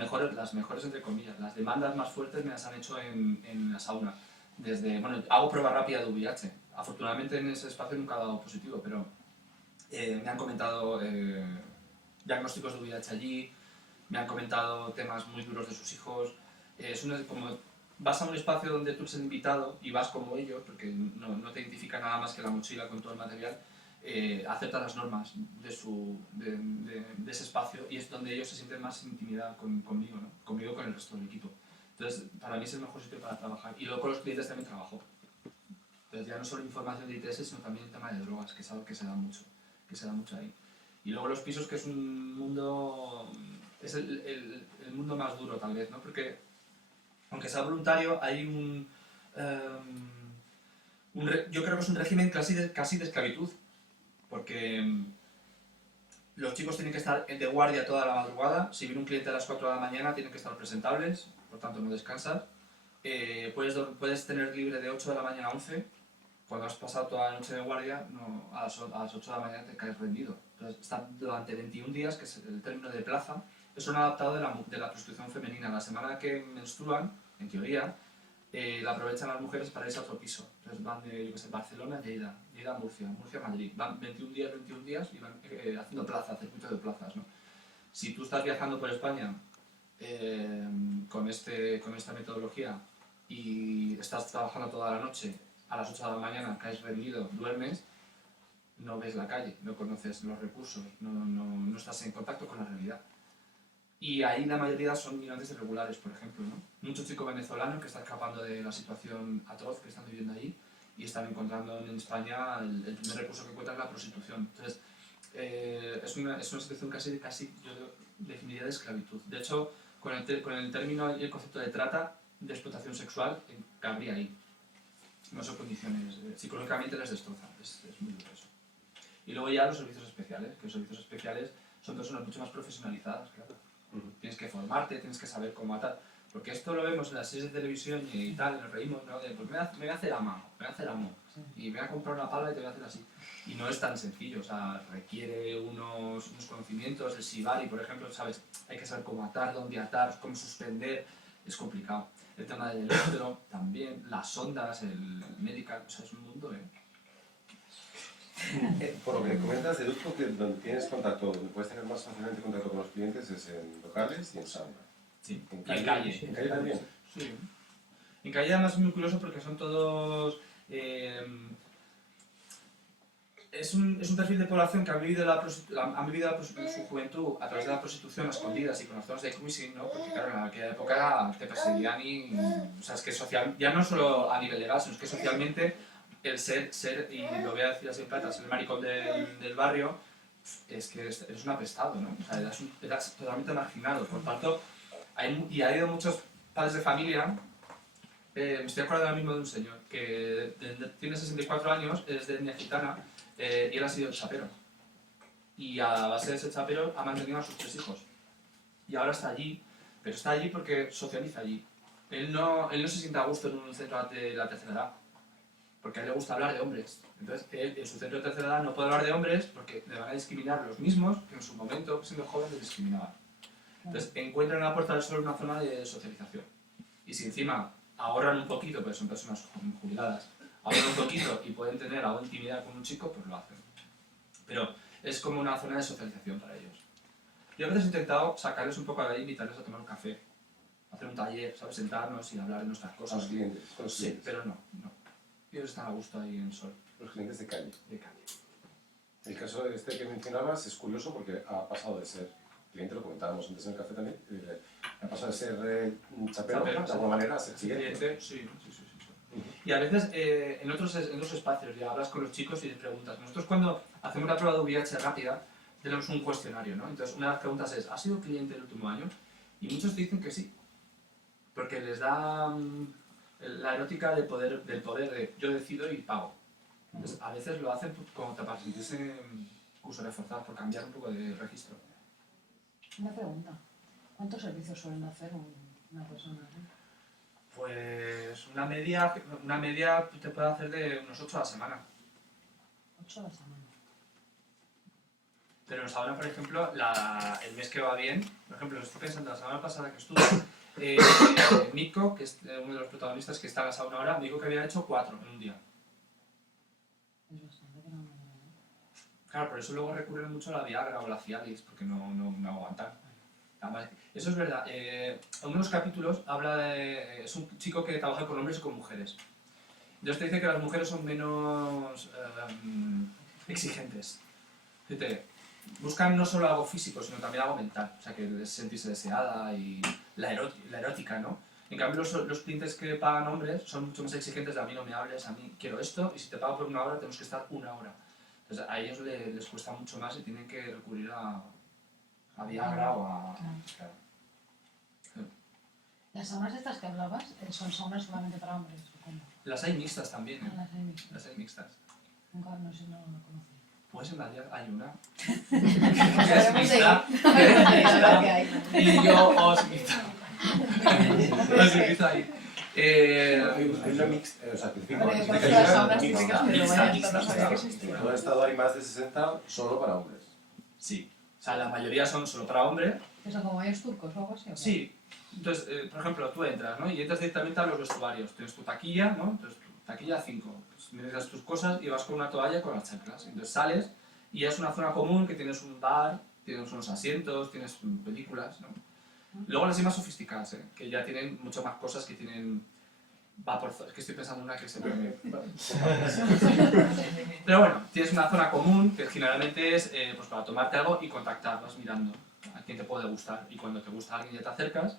mejores entre comillas. Las demandas más fuertes me las han hecho en la sauna. Bueno, hago prueba rápida de VIH. Afortunadamente en ese espacio nunca ha dado positivo, pero me han comentado diagnósticos de VIH allí, me han comentado temas muy duros de sus hijos. Como vas a un espacio donde tú eres el invitado y vas como ellos, porque no te identifica nada más que la mochila con todo el material, acepta las normas de ese espacio y es donde ellos se sienten más en intimidad conmigo, ¿no? Conmigo con el resto del equipo. Entonces, para mí es el mejor sitio para trabajar. Y luego con los clientes también trabajo. Entonces, ya no solo información de ITS, sino también el tema de drogas, que es algo que se da mucho ahí. Y luego los pisos, que es un mundo... Es el mundo más duro, tal vez, ¿no? Porque, aunque sea voluntario, hay yo creo que es un régimen casi de esclavitud. Porque los chicos tienen que estar de guardia toda la madrugada. Si viene un cliente a las 4 de la mañana, tienen que estar presentables, por tanto no descansas. Puedes tener libre de 8 de la mañana a 11. Cuando has pasado toda la noche de guardia, a las 8 de la mañana te caes rendido. Entonces, están durante 21 días, que es el término de plaza. Es un adaptado de la prostitución femenina. La semana que menstruan, en teoría, la aprovechan las mujeres para irse a otro piso. Entonces van de, yo que sé, Barcelona a Lleida, Lleida a Murcia, Murcia a Madrid. Van 21 días y van haciendo plazas, circuito de plazas, ¿no? Si tú estás viajando por España con esta metodología y estás trabajando toda la noche, a las 8 de la mañana caes rendido, duermes, no ves la calle, no conoces los recursos, no estás en contacto con la realidad. Y ahí la mayoría son migrantes irregulares, por ejemplo, ¿no? Mucho chico venezolano que está escapando de la situación atroz que están viviendo allí y están encontrando en España el primer recurso que encuentran es la prostitución. Entonces, es una situación casi yo definiría de esclavitud. De hecho, con el término y el concepto de trata, de explotación sexual, cabría ahí. No son condiciones, psicológicamente les destrozan, es muy duro eso. Y luego ya los servicios especiales, que los servicios especiales son personas mucho más profesionalizadas, claro. Tienes que formarte, tienes que saber cómo atar. Porque esto lo vemos en las series de televisión y tal, nos reímos, ¿no? De, pues me voy a hacer amo, y me voy a comprar una pala y te voy a hacer así. Y no es tan sencillo, o sea, requiere unos conocimientos. El shibari, por ejemplo, ¿sabes? Hay que saber cómo atar, dónde atar, cómo suspender, es complicado. El tema del electro, también, las ondas, el medical, o sea, es un mundo, Por lo que comentas, deduzco que donde tienes contacto, donde puedes tener más fácilmente contacto con los clientes es en locales y en sauna. Sí, En y en calle. ¿En calle también? Sí. En calle además es muy curioso porque son todos... es un perfil de población que ha vivido su juventud a través de la prostitución a escondidas y con las zonas de cruising, ¿no? Porque claro, en aquella época te perseguían y... O sea, es que social, ya no solo a nivel legal, sino es que socialmente el ser, y lo voy a decir así en plata, ser el maricón del barrio, es que eres un apestado, ¿no? O sea, eras totalmente marginado. Por tanto, ha habido muchos padres de familia. Me estoy acordando ahora mismo de un señor que tiene 64 años, es de etnia gitana, y él ha sido chapero. Y a base de ese chapero ha mantenido a sus 3 hijos. Y ahora está allí, pero está allí porque socializa allí. Él no se siente a gusto en un centro de la tercera edad, porque a él le gusta hablar de hombres. Entonces, él en su centro de tercera edad no puede hablar de hombres porque le van a discriminar los mismos que en su momento, siendo joven, le discriminaban. Entonces, encuentran en la Puerta del Sol una zona de socialización. Y si encima ahorran un poquito, porque son personas jubiladas, ahorran un poquito y pueden tener algo de intimidad con un chico, pues lo hacen. Pero es como una zona de socialización para ellos. Yo a veces he intentado sacarles un poco de ahí, invitarles a tomar un café, hacer un taller, ¿sabes? Sentarnos y hablar de nuestras cosas. Con los clientes. Con los clientes. Sí, pero no. Ellos están a gusto ahí en el sol. Los clientes de calle. De calle. El caso de este que mencionabas es curioso porque ha pasado de ser cliente, lo comentábamos antes en el café también, ha pasado de ser chapero, de alguna manera, a ser cliente. Sí. Y a veces en otros espacios ya hablas con los chicos y les preguntas. Nosotros cuando hacemos la prueba de VIH rápida tenemos un cuestionario, ¿no? Entonces una de las preguntas es, ¿has sido cliente el último año? Y muchos te dicen que sí, porque les da La erótica del poder de yo decido y pago. Entonces, a veces lo hacen como para sentirse curso reforzado, por cambiar un poco de registro. Una pregunta. ¿Cuántos servicios suelen hacer una persona así? Pues una media te puede hacer de unos 8 a la semana. 8 a la semana. Pero nos hablan, por ejemplo, el mes que va bien. Por ejemplo, estoy pensando, la semana pasada que estuve, Nico, que es uno de los protagonistas que está en la sauna ahora, me dijo que había hecho 4 en un día. Es bastante que no. Claro, por eso luego recurren mucho a la Viagra o la Cialis, porque no aguantan. Además, eso es verdad. En uno de los capítulos es un chico que trabaja con hombres y con mujeres. Entonces te dice que las mujeres son menos exigentes. Fíjate, buscan no solo algo físico, sino también algo mental. O sea, que es sentirse deseada y la erótica, ¿no? En cambio, los clientes que pagan hombres son mucho más exigentes de a mí no me hables, a mí quiero esto, y si te pago por 1 hora, tenemos que estar 1 hora. Entonces, a ellos les cuesta mucho más y tienen que recurrir a Viagra o a... Claro. Las saunas estas que hablabas son saunas solamente para hombres, ¿o cómo? Las hay mixtas también, ¿eh? Las hay mixtas. Las hay mixtas. Nunca, no sé, no lo conocí. Pues en Madrid hay una. Es mixta. Y yo os invito. Os invito ahí. Hay una mixta, o sea, que Bueno, yo significa conozco que las hay saunas una típicas, pero mixta, vaya, mixta, no sabía que mixta. existía. En un estado hay más de 60 solo para hombres. Sí. O sea, la mayoría son solo para hombre. ¿Eso como ellos turcos o algo así? ¿o qué? Sí. Entonces, por ejemplo, tú entras, ¿no? Y entras directamente a los vestuarios. Tienes tu taquilla, ¿no? Entonces, tu taquilla 5. Pues, miras tus cosas y vas con una toalla y con las chanclas. Entonces sales y es una zona común que tienes un bar, tienes unos asientos, tienes películas, ¿no? Luego las hay más sofisticadas, ¿eh? Que ya tienen mucho más cosas que tienen... Es que estoy pensando en una que se me... Pero bueno, tienes una zona común que generalmente es pues para tomarte algo y contactar, vas mirando a quién te puede gustar y cuando te gusta alguien ya te acercas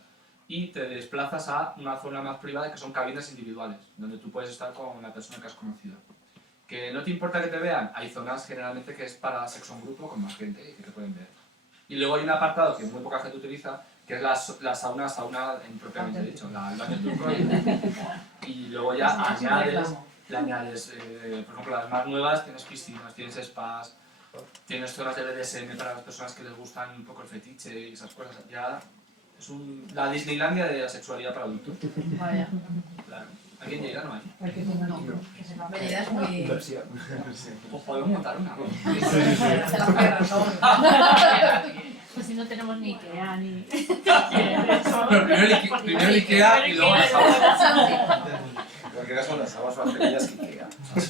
y te desplazas a una zona más privada que son cabinas individuales, donde tú puedes estar con una persona que has conocido. Que no te importa que te vean, hay zonas generalmente que es para sexo en grupo con más gente y que te pueden ver. Y luego hay un apartado que muy poca gente utiliza, que es la sauna propiamente dicho, el baño turco, y luego ya le añades, por ejemplo, las más nuevas, tienes piscinas, tienes spas, tienes zonas de BDSM para las personas que les gustan un poco el fetiche y esas cosas. Ya es la Disneylandia de la sexualidad para adultos. Vaya. Claro. ¿Alguien llega? No hay. Porque tú no. Venida es muy... Inversión. Pues podemos montar una. Se las piernas, ¿no? Pues si no tenemos ni Ikea ni... Pero primero el Ikea y luego la sauna. En cualquier caso, las aguas más pequeñas que Ikea. Más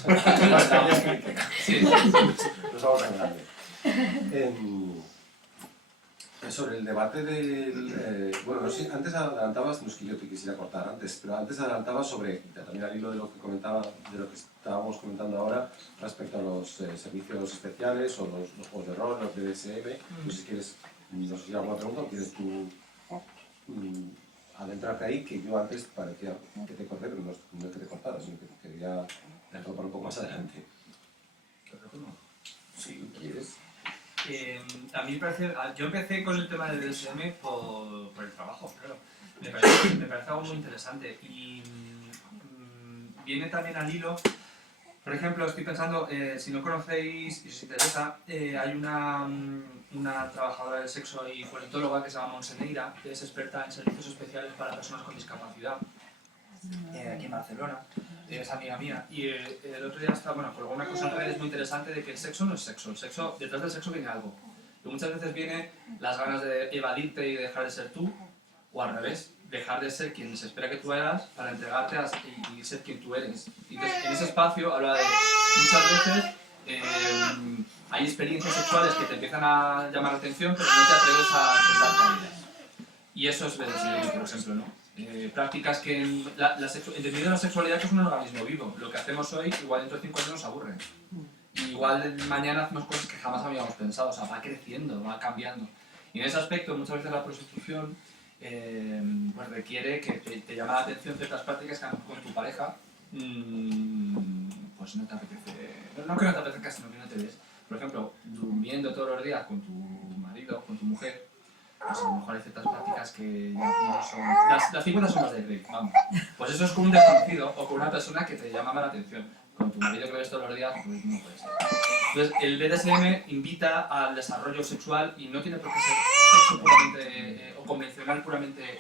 pequeñas que Ikea. Sí. Los aguas tan grandes. Sobre el debate del... bueno, no sé, antes adelantabas, no es que yo te quisiera cortar antes, pero antes adelantabas sobre, también al hilo de lo que comentaba, de lo que estábamos comentando ahora, respecto a los servicios especiales o los juegos de rol, los BDSM. No sé si quieres, no sé si hay alguna pregunta o quieres tú adentrarte ahí, que yo antes parecía que te corté, pero no es que te cortara, sino que quería dejarlo para un poco más adelante. Si quieres. A mí me parece, yo empecé con el tema del BDSM por el trabajo, claro. Me parece algo muy interesante y viene también al hilo. Por ejemplo, estoy pensando, si no conocéis y os interesa, hay una trabajadora del sexo y politóloga que se llama Montse Neira, que es experta en servicios especiales para personas con discapacidad, aquí en Barcelona. Es amiga mía, y el otro día estaba, bueno, colgó una cosa en redes muy interesante de que el sexo no es sexo, detrás del sexo viene algo. Y muchas veces viene las ganas de evadirte y dejar de ser tú, o al revés, dejar de ser quien se espera que tú eras para entregarte y ser quien tú eres. Y entonces, en ese espacio habla de muchas veces hay experiencias sexuales que te empiezan a llamar la atención, pero no te atreves a enfrentarte a ellas. Y eso es BDSM, por ejemplo, ¿no? Prácticas que entendiendo la sexualidad que es un organismo vivo. Lo que hacemos hoy, igual dentro de 5 años nos aburre. Igual mañana hacemos cosas que jamás habíamos pensado, o sea, va creciendo, va cambiando. Y en ese aspecto, muchas veces la prostitución pues requiere que te llama la atención ciertas prácticas que a lo mejor con tu pareja pues no te apetece, no que no te apetezca, sino que no te ves. Por ejemplo, durmiendo todos los días con tu marido, con tu mujer, pues a lo mejor hay ciertas prácticas que ya no son... Las 50 sombras de Grey, vamos. Pues eso es con un desconocido o con una persona que te llama la atención. Con tu marido que lo ves todos los días, pues no puede ser. Entonces, el BDSM invita al desarrollo sexual y no tiene por qué ser sexo puramente o convencional puramente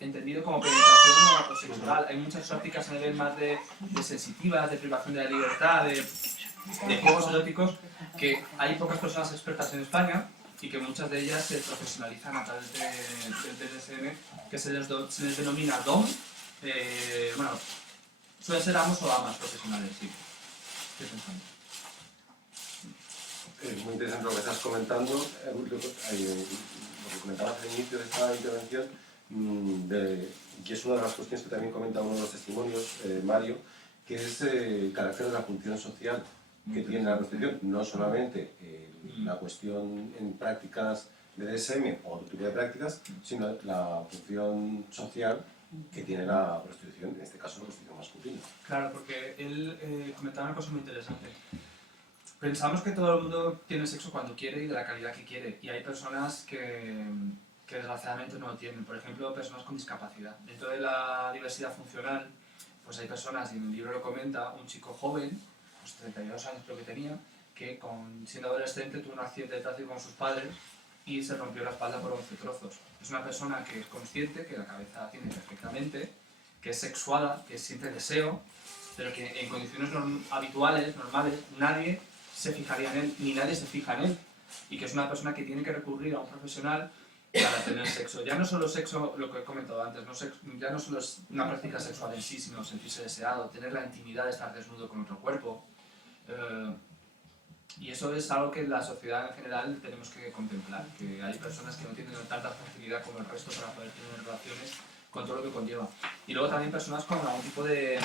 entendido como penetración o sexual. Hay muchas prácticas a nivel más de sensitivas, de privación de la libertad, de juegos eróticos, que hay pocas personas expertas en España y que muchas de ellas se profesionalizan a través del BDSM, que se les denomina DOM. Bueno, suelen ser amos o amas profesionales, sí. ¿Qué pensamos? Es muy interesante lo que estás comentando, lo que comentabas al inicio de esta intervención, que es una de las cuestiones que también comenta uno de los testimonios, Mario, que es el carácter de la función social que tiene la prostitución, no solamente la cuestión en prácticas de DSM o autoridad de prácticas, sino la función social que tiene la prostitución, en este caso la prostitución masculina. Claro, porque él comentaba una cosa muy interesante. Pensamos que todo el mundo tiene sexo cuando quiere y de la calidad que quiere, y hay personas que desgraciadamente no lo tienen. Por ejemplo, personas con discapacidad. Dentro de la diversidad funcional, pues hay personas, y en el libro lo comenta, un chico joven, pues 32 años creo que tenía, que siendo adolescente tuvo un accidente de tráfico con sus padres y se rompió la espalda por 11 trozos. Es una persona que es consciente, que la cabeza tiene perfectamente, que es sexuada, que siente deseo, pero que en condiciones habituales, normales, nadie se fijaría en él, ni nadie se fija en él. Y que es una persona que tiene que recurrir a un profesional para tener sexo. Ya no solo sexo, lo que he comentado antes, ya no solo es una práctica sexual en sí, sino sentirse deseado, tener la intimidad de estar desnudo con otro cuerpo. Y eso es algo que en la sociedad en general tenemos que contemplar, que hay personas que no tienen tanta facilidad como el resto para poder tener relaciones con todo lo que conlleva. Y luego también personas con algún tipo de,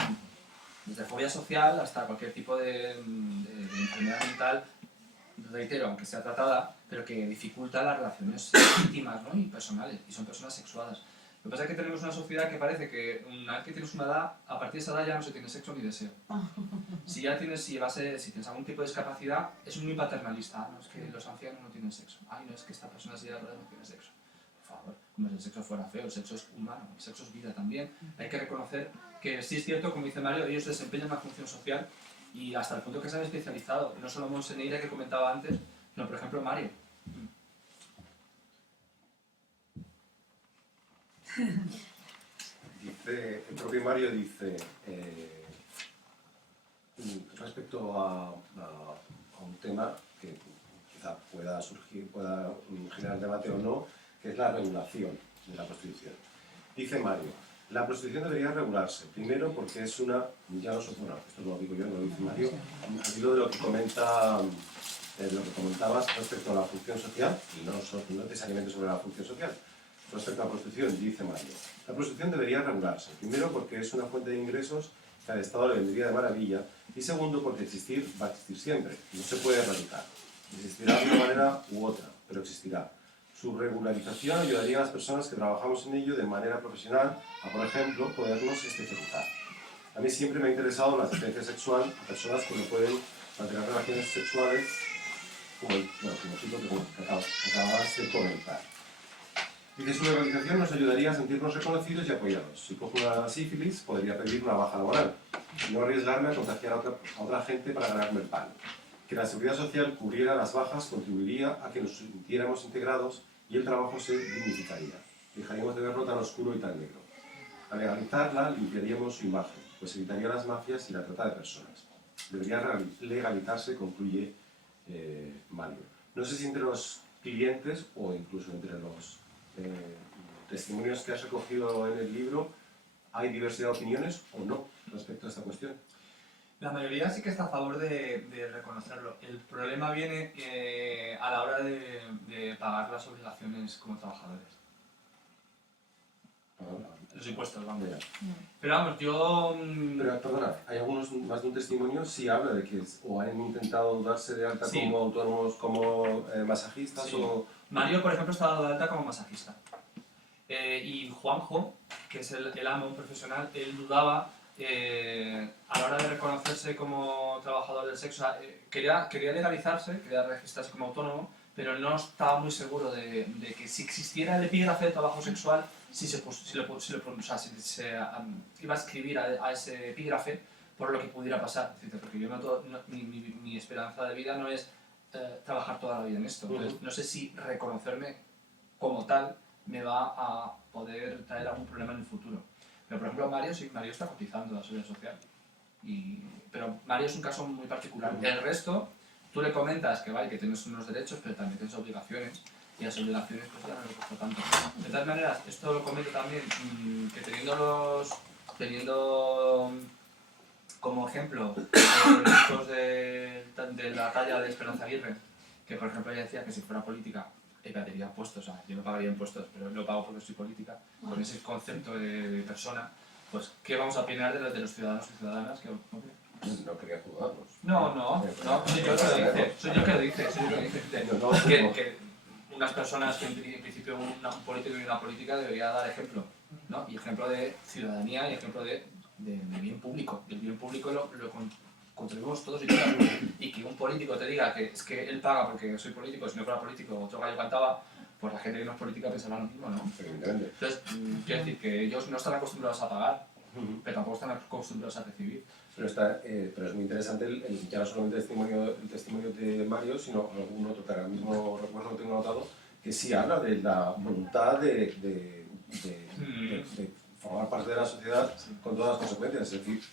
desde fobia social hasta cualquier tipo de enfermedad mental, reitero, aunque sea tratada, pero que dificulta las relaciones íntimas, ¿no? Y personales, y son personas sexuadas. Lo que pasa es que tenemos una sociedad que parece que una vez que tienes una edad, a partir de esa edad ya no se tiene sexo ni deseo. Si tienes algún tipo de discapacidad, es muy paternalista. No es que los ancianos no tienen sexo. Ay, no es que esta persona así de no tiene sexo. Por favor, como si el sexo fuera feo, el sexo es humano, el sexo es vida también. Hay que reconocer que sí es cierto, como dice Mario, ellos desempeñan una función social y hasta el punto que se han especializado. Y no solo Monseneira, que comentaba antes, sino por ejemplo Mario. Dice, el propio Mario dice, respecto a un tema que quizá pueda generar debate o no, que es la regulación de la prostitución. Dice Mario, la prostitución debería regularse, primero porque es una, ya no sé, bueno, esto no lo digo yo, no lo dice Mario, al hilo de lo que comentabas respecto a la función social, y no necesariamente sobre la función social. Respecto a la prostitución, dice Mario, la prostitución debería regularse, primero porque es una fuente de ingresos que al Estado le vendría de maravilla, y segundo porque existir va a existir siempre, no se puede erradicar. Existirá de una manera u otra, pero existirá. Su regularización ayudaría a las personas que trabajamos en ello de manera profesional a, por ejemplo, podernos especializar. A mí siempre me ha interesado la asistencia sexual a personas que no pueden mantener relaciones sexuales como el chico que acabas de comentar. Dice, su organización nos ayudaría a sentirnos reconocidos y apoyados. Si cojo una sífilis, podría pedir una baja laboral y no arriesgarme a contagiar a otra gente para ganarme el pan. Que la seguridad social cubriera las bajas contribuiría a que nos sintiéramos integrados y el trabajo se dignificaría. Dejaríamos de verlo tan oscuro y tan negro. Al legalizarla, limpiaríamos su imagen, pues evitaría las mafias y la trata de personas. Debería legalizarse, concluye Mario. No sé si entre los clientes o incluso entre los testimonios que has recogido en el libro hay diversidad de opiniones o no respecto a esta cuestión. La mayoría sí que está a favor de reconocerlo. El problema viene a la hora de pagar las obligaciones como trabajadores. Los impuestos, vamos. Pero vamos, yo... Pero perdona, hay algunos, más de un testimonio, sí habla de que o han intentado darse de alta como autónomos, como masajistas o... Mario, por ejemplo, está dado de alta como masajista. Y Juanjo, que es el amo profesional, él dudaba a la hora de reconocerse como trabajador del sexo. Quería legalizarse, quería registrarse como autónomo, pero no estaba muy seguro de que si existiera el epígrafe de trabajo sexual, si se iba a escribir a ese epígrafe por lo que pudiera pasar. Porque yo mi esperanza de vida no es trabajar toda la vida en esto. Entonces, no sé si reconocerme como tal me va a poder traer algún problema en el futuro. Pero por ejemplo Mario, sí, Mario está cotizando a la Seguridad Social. Pero Mario es un caso muy particular. El resto, tú le comentas que vale, que tienes unos derechos, pero también tienes obligaciones. Y las obligaciones pues ya no le cuesta tanto. De todas maneras, esto lo comento también, que teniendo como ejemplo políticos de la talla de Esperanza Aguirre, que por ejemplo ella decía que si fuera política evadiría impuestos, o sea, yo no pagaría impuestos, pero lo pago porque soy política, con ese concepto de persona, pues ¿qué vamos a opinar de los ciudadanos y ciudadanas? No quería juzgarlos. No, soy yo que lo dice, que unas personas que en principio un político y una política debería dar ejemplo, ¿no? Y ejemplo de ciudadanía y ejemplo de bien público. El bien público lo contribuimos todos y todas. Y que un político te diga que es que él paga porque soy político, si no fuera político otro gallo cantaba, pues la gente que no es política pensará lo mismo, ¿no? Evidentemente. Entonces, quiero decir que ellos no están acostumbrados a pagar, pero tampoco están acostumbrados a recibir. Pero es muy interesante ya no solamente el testimonio de Mario, sino algún otro que ahora mismo recuerdo que tengo anotado, que sí habla de la voluntad de formar parte de la sociedad con todas las consecuencias, es decir,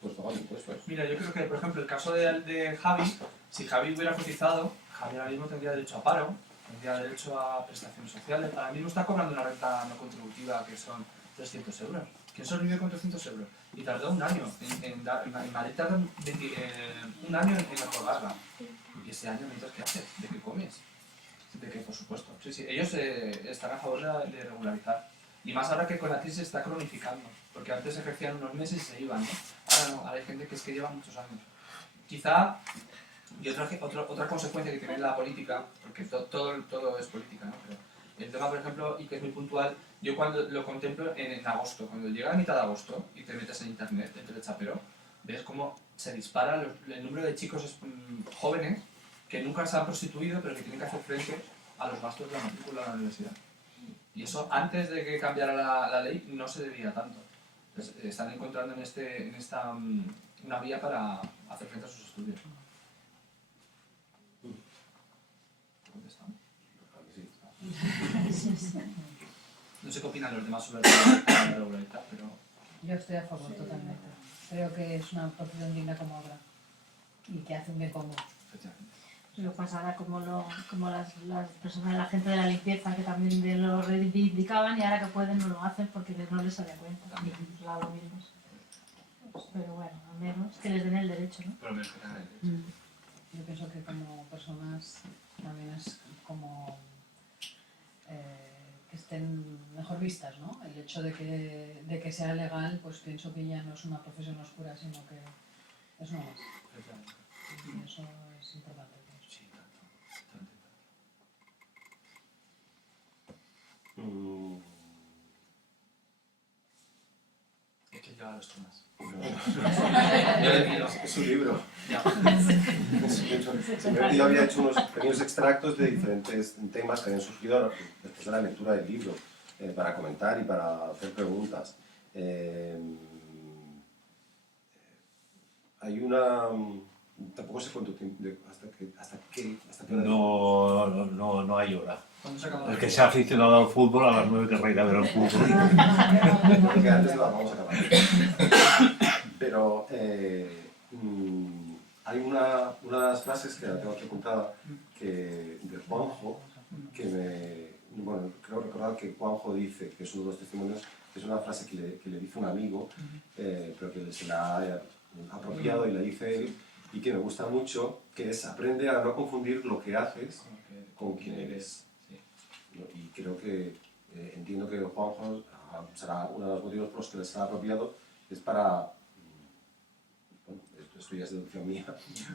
pues pagar impuestos. Mira, yo creo que, por ejemplo, el caso de Javi, si Javi hubiera cotizado, Javi ahora mismo tendría derecho a paro, tendría derecho a prestaciones sociales, ahora mismo está cobrando una renta no contributiva que son 300 euros. ¿Quién sobrevive con 300 euros? Y tardó un año, en Madrid tardó un año en aprobarla. Y ese año, mientras, ¿qué haces? ¿De qué comes? De que, por supuesto. Sí, ellos están a favor de regularizar. Y más ahora que con la crisis se está cronificando. Porque antes ejercían unos meses y se iban, ¿no? Ahora no, ahora hay gente que es que lleva muchos años. Quizá, y otra consecuencia que tiene la política, porque todo es política, ¿no? Pero el tema, por ejemplo, y que es muy puntual, yo cuando lo contemplo en agosto, cuando llega a mitad de agosto y te metes en internet, entre el chapero, ves cómo se dispara el número de chicos jóvenes que nunca se han prostituido, pero que tienen que hacer frente a los gastos de la matrícula de la universidad. Y eso, antes de que cambiara la ley, no se debía tanto. Entonces, están encontrando en esta una vía para hacer frente a sus estudios. ¿Dónde están? No sé qué opinan los demás sobre la regularidad, pero... Yo estoy a favor totalmente. Creo que es una profesión digna como obra y que hace un bien común. Efectivamente. Lo pasará como las personas, la gente de la limpieza que también lo reivindicaban y ahora que pueden no lo hacen porque no les sale a cuenta. Y lo mismo. Pero bueno, al menos que les den el derecho, ¿no? Por lo menos que tengan el derecho. Yo pienso que como personas también es como que estén mejor vistas, ¿no? El hecho de que sea legal, pues pienso que ya no es una profesión oscura, sino que es una más. Efectivamente. Y eso es importante. Sí, Es que lleva los temas. Es su libro. Ya. Yo había hecho unos pequeños extractos de diferentes temas que habían surgido después de la lectura del libro, para comentar y para hacer preguntas. Hay una... Tampoco sé cuánto tiempo, hasta qué hora. No hay hora. ¿Cuándo se acaba? El que sea aficionado al fútbol, a las 9 querrá ir a ver el fútbol. Porque antes la vamos a acabar. Pero hay una de las frases que la tengo aquí apuntada de Juanjo, que bueno, creo recordar que Juanjo dice, que es uno de los testimonios, que es una frase que le dice un amigo, pero que se la ha apropiado y la dice él, y que me gusta mucho, que es: aprende a no confundir lo que haces con quien eres. Y creo que, entiendo que Juanjo será uno de los motivos por los que les ha apropiado, es para, bueno, esto ya es deducción mía,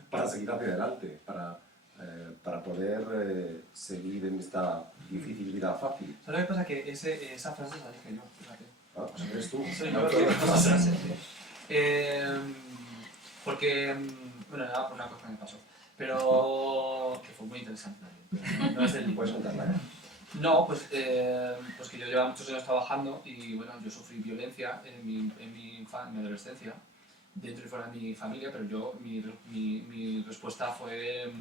para seguir hacia adelante, para poder seguir en esta difícil vida fácil. ¿Sabes lo que pasa? Que esa frase la dije yo, fíjate. Ah, pues eres tú. Soy yo que esa frase, sí. Porque, bueno, era por una cosa que me pasó, pero que fue muy interesante también. No es del libro. Puedes contarla, ¿eh? No, pues que yo llevaba muchos años trabajando y bueno, yo sufrí violencia en mi adolescencia, dentro y fuera de mi familia, pero mi respuesta fue,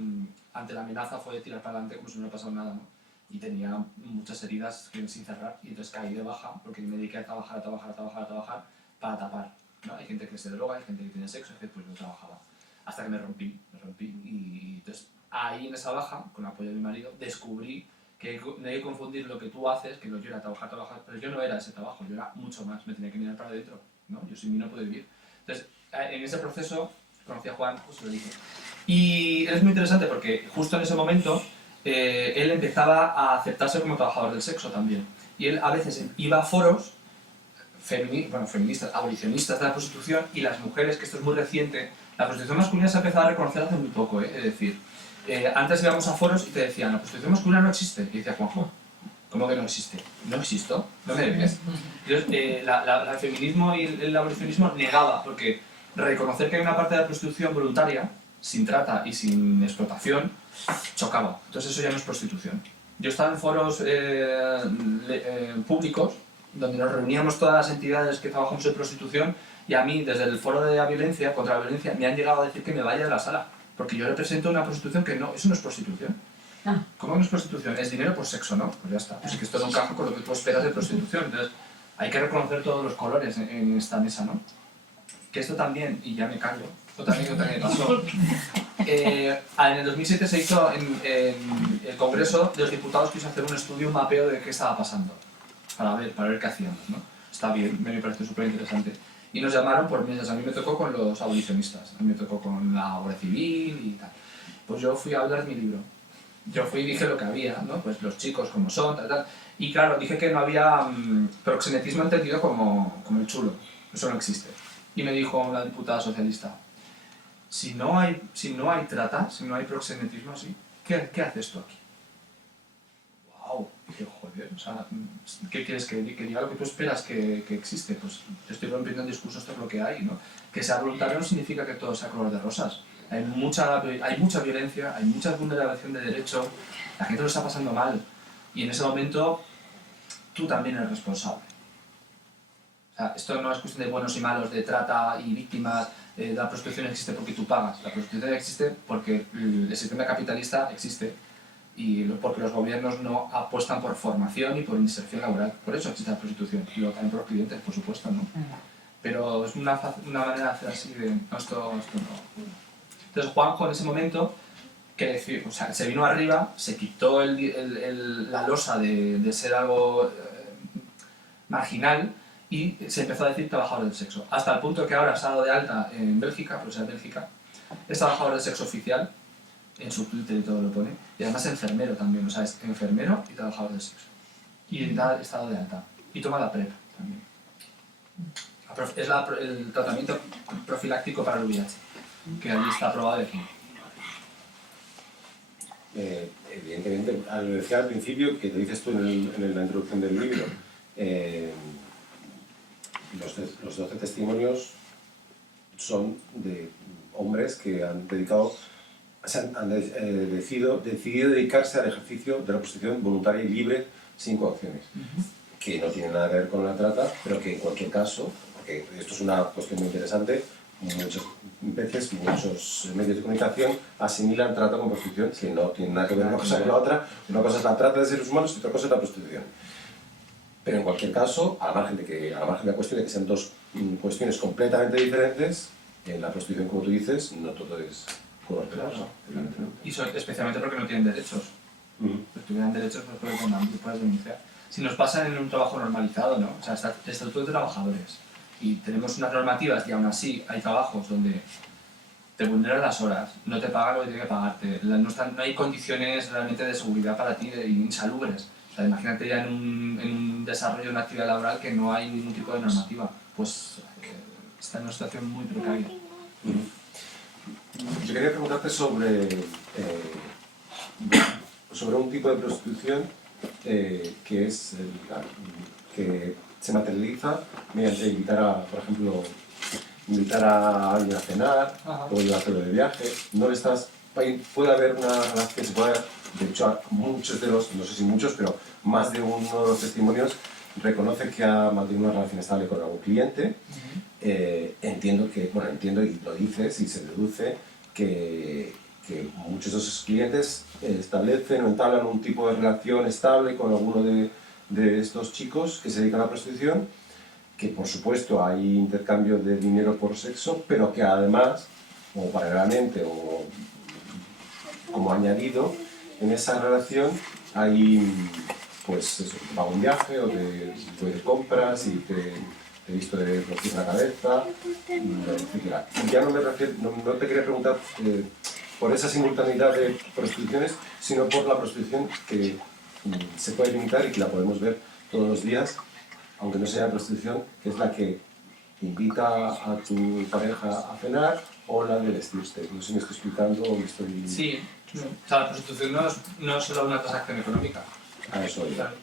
ante la amenaza, fue tirar para adelante como si no hubiera pasado nada, ¿no? Y tenía muchas heridas sin cerrar y entonces caí de baja porque me dediqué a trabajar para tapar, ¿no? Hay gente que se droga, hay gente que tiene sexo, pues yo trabajaba. Hasta que me rompí y entonces ahí en esa baja, con el apoyo de mi marido, descubrí que no hay que confundir lo que tú haces, que yo era trabajar, pero yo no era ese trabajo, yo era mucho más, me tenía que mirar para adentro, ¿no? Yo sin mí no puedo vivir. Entonces, en ese proceso conocí a Juan, pues lo dije. Y es muy interesante porque justo en ese momento él empezaba a aceptarse como trabajador del sexo también. Y él a veces iba a foros feministas, abolicionistas de la prostitución, y las mujeres, que esto es muy reciente, la prostitución masculina se ha empezado a reconocer hace muy poco, es decir, antes íbamos a foros y te decían, la prostitución masculina no existe, y decía Juanjo, ¿cómo que no existe? ¿No existo? ¿No me ves? Entonces, el feminismo y el abolicionismo negaba, porque reconocer que hay una parte de la prostitución voluntaria, sin trata y sin explotación, chocaba. Entonces eso ya no es prostitución. Yo estaba en foros públicos, donde nos reuníamos todas las entidades que trabajamos en prostitución, y a mí, desde el foro de la violencia, contra la violencia, me han llegado a decir que me vaya de la sala, porque yo represento una prostitución que no, eso no es prostitución. ¿Cómo no es prostitución? Es dinero por sexo, ¿no? Pues ya está. Pues es que esto no encaja con lo que tú esperas de prostitución. Entonces, hay que reconocer todos los colores en esta mesa, ¿no? Que esto también, y ya me callo, esto también me pasó. En el 2007 se hizo en el Congreso de los Diputados, quiso hacer un estudio, un mapeo de qué estaba pasando, para ver qué hacíamos, ¿no? Está bien, me parece súper interesante. Y nos llamaron por meses, a mí me tocó con los abolicionistas, a mí me tocó con la Guardia Civil y tal. Pues yo fui a hablar de mi libro. Yo fui y dije lo que había, ¿no? Pues los chicos como son, tal. Y claro, dije que no había proxenetismo entendido como el chulo. Eso no existe. Y me dijo la diputada socialista, si no hay trata, si no hay proxenetismo así, ¿qué haces tú aquí? ¡Wow! Dije, joder, o sea, ¿qué quieres que diga lo que tú esperas que existe? Pues te estoy rompiendo el discurso, esto es lo que hay, ¿no? Que sea voluntario no significa que todo sea color de rosas. Hay mucha violencia, hay mucha vulneración de derechos, la gente lo está pasando mal. Y en ese momento, tú también eres responsable. O sea, esto no es cuestión de buenos y malos, de trata y víctimas. La prostitución existe porque tú pagas. La prostitución existe porque el sistema capitalista existe y porque los gobiernos no apuestan por formación y por inserción laboral. Por eso existe la prostitución. Y luego también por los clientes, por supuesto, ¿no? Pero es una manera de hacer así de, no, esto no. Entonces Juanjo en ese momento o sea, se vino arriba, se quitó la losa de ser algo marginal y se empezó a decir trabajador del sexo. Hasta el punto que ahora se ha dado de alta en Bélgica, pues en Bélgica, es trabajador del sexo oficial, en su Twitter y todo lo pone, y además enfermero también, o sea, es enfermero y trabajador del sexo. Y está dado de alta. Y toma la PrEP también. Es el tratamiento profiláctico para el VIH, que allí está aprobado aquí. Evidentemente, lo decía al principio, que te dices tú en la introducción del libro, los 12 testimonios son de hombres que han decidido dedicarse al ejercicio de la prostitución voluntaria y libre, sin coacciones, que no tiene nada que ver con la trata, pero que en cualquier caso, porque esto es una cuestión muy interesante, muchas veces muchos medios de comunicación asimilan trata con prostitución, que no tiene nada que ver una cosa con la otra. Una cosa es la trata de seres humanos y otra cosa es la prostitución. Pero en cualquier caso, a la margen de la cuestión de que sean dos cuestiones completamente diferentes, en la prostitución, como tú dices, no todo es color de rosa. Y especialmente porque no tienen derechos. Si tuvieran derechos, pues puedes denunciar. Si nos pasa en un trabajo normalizado, ¿no? O sea, está el Estatuto de Trabajadores. Y tenemos unas normativas y aún así hay trabajos donde te vulneran las horas, no te pagan lo que tiene que pagarte, no hay condiciones realmente de seguridad para ti, insalubres. O sea, imagínate ya en un desarrollo de una actividad laboral que no hay ningún tipo de normativa. Pues está en una situación muy precaria. Yo quería preguntarte sobre un tipo de prostitución que se materializa mediante por ejemplo, invitar a alguien a cenar, o llevártelo de viaje. No le estás puede haber una relación, de hecho muchos de los, no sé si muchos, pero más de uno de los testimonios reconoce que ha mantenido una relación estable con algún cliente. Entiendo y lo dices y se deduce que muchos de esos clientes establecen o entablan un tipo de relación estable con alguno de estos chicos que se dedican a la prostitución, que por supuesto hay intercambio de dinero por sexo, pero que además, o paralelamente o como añadido, en esa relación hay, pues eso, te pago un viaje o te voy de compras y te he visto de bloquear la cabeza, etc. Y ya no me refiero, no te quería preguntar por esa simultaneidad de prostituciones, sino por la prostitución que se puede limitar y que la podemos ver todos los días, aunque no sea prostitución, que es la que invita a tu pareja a cenar o la de vestirte. No sé si me estoy explicando o me estoy... Sí, o sea, la prostitución no es solo una transacción económica. A eso ya. Claro.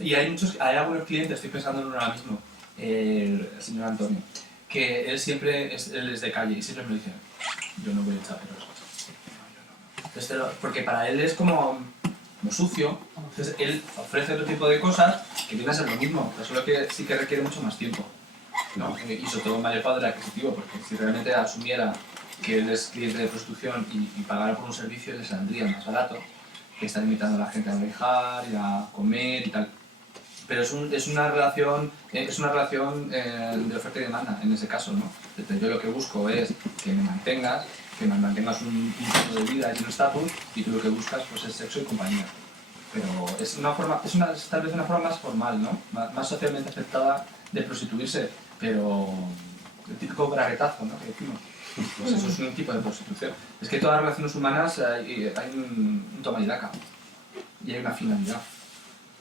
Y hay algunos clientes, estoy pensando en uno ahora mismo, el señor Antonio, que él siempre él es de calle y siempre me dice, yo no voy a echar perros. Entonces, porque para él es como sucio, entonces él ofrece otro tipo de cosas que vienen a ser lo mismo, pero solo que sí que requiere mucho más tiempo, ¿no? Y sobre todo un mayor poder adquisitivo, porque si realmente asumiera que él es cliente de prostitución y pagara por un servicio, le saldría más barato que estar invitando a la gente a viajar y a comer y tal. Pero es una relación de oferta y demanda en ese caso, ¿no? Entonces, yo lo que busco es que me mantengas un estilo de vida y un estatus, y tú lo que buscas pues es sexo y compañía. Pero es tal vez una forma más formal, ¿no? Más socialmente aceptada de prostituirse, pero el típico braguetazo, ¿no? Que decimos. Pues eso es un tipo de prostitución. Es que en todas las relaciones humanas hay un toma y daca, y hay una finalidad.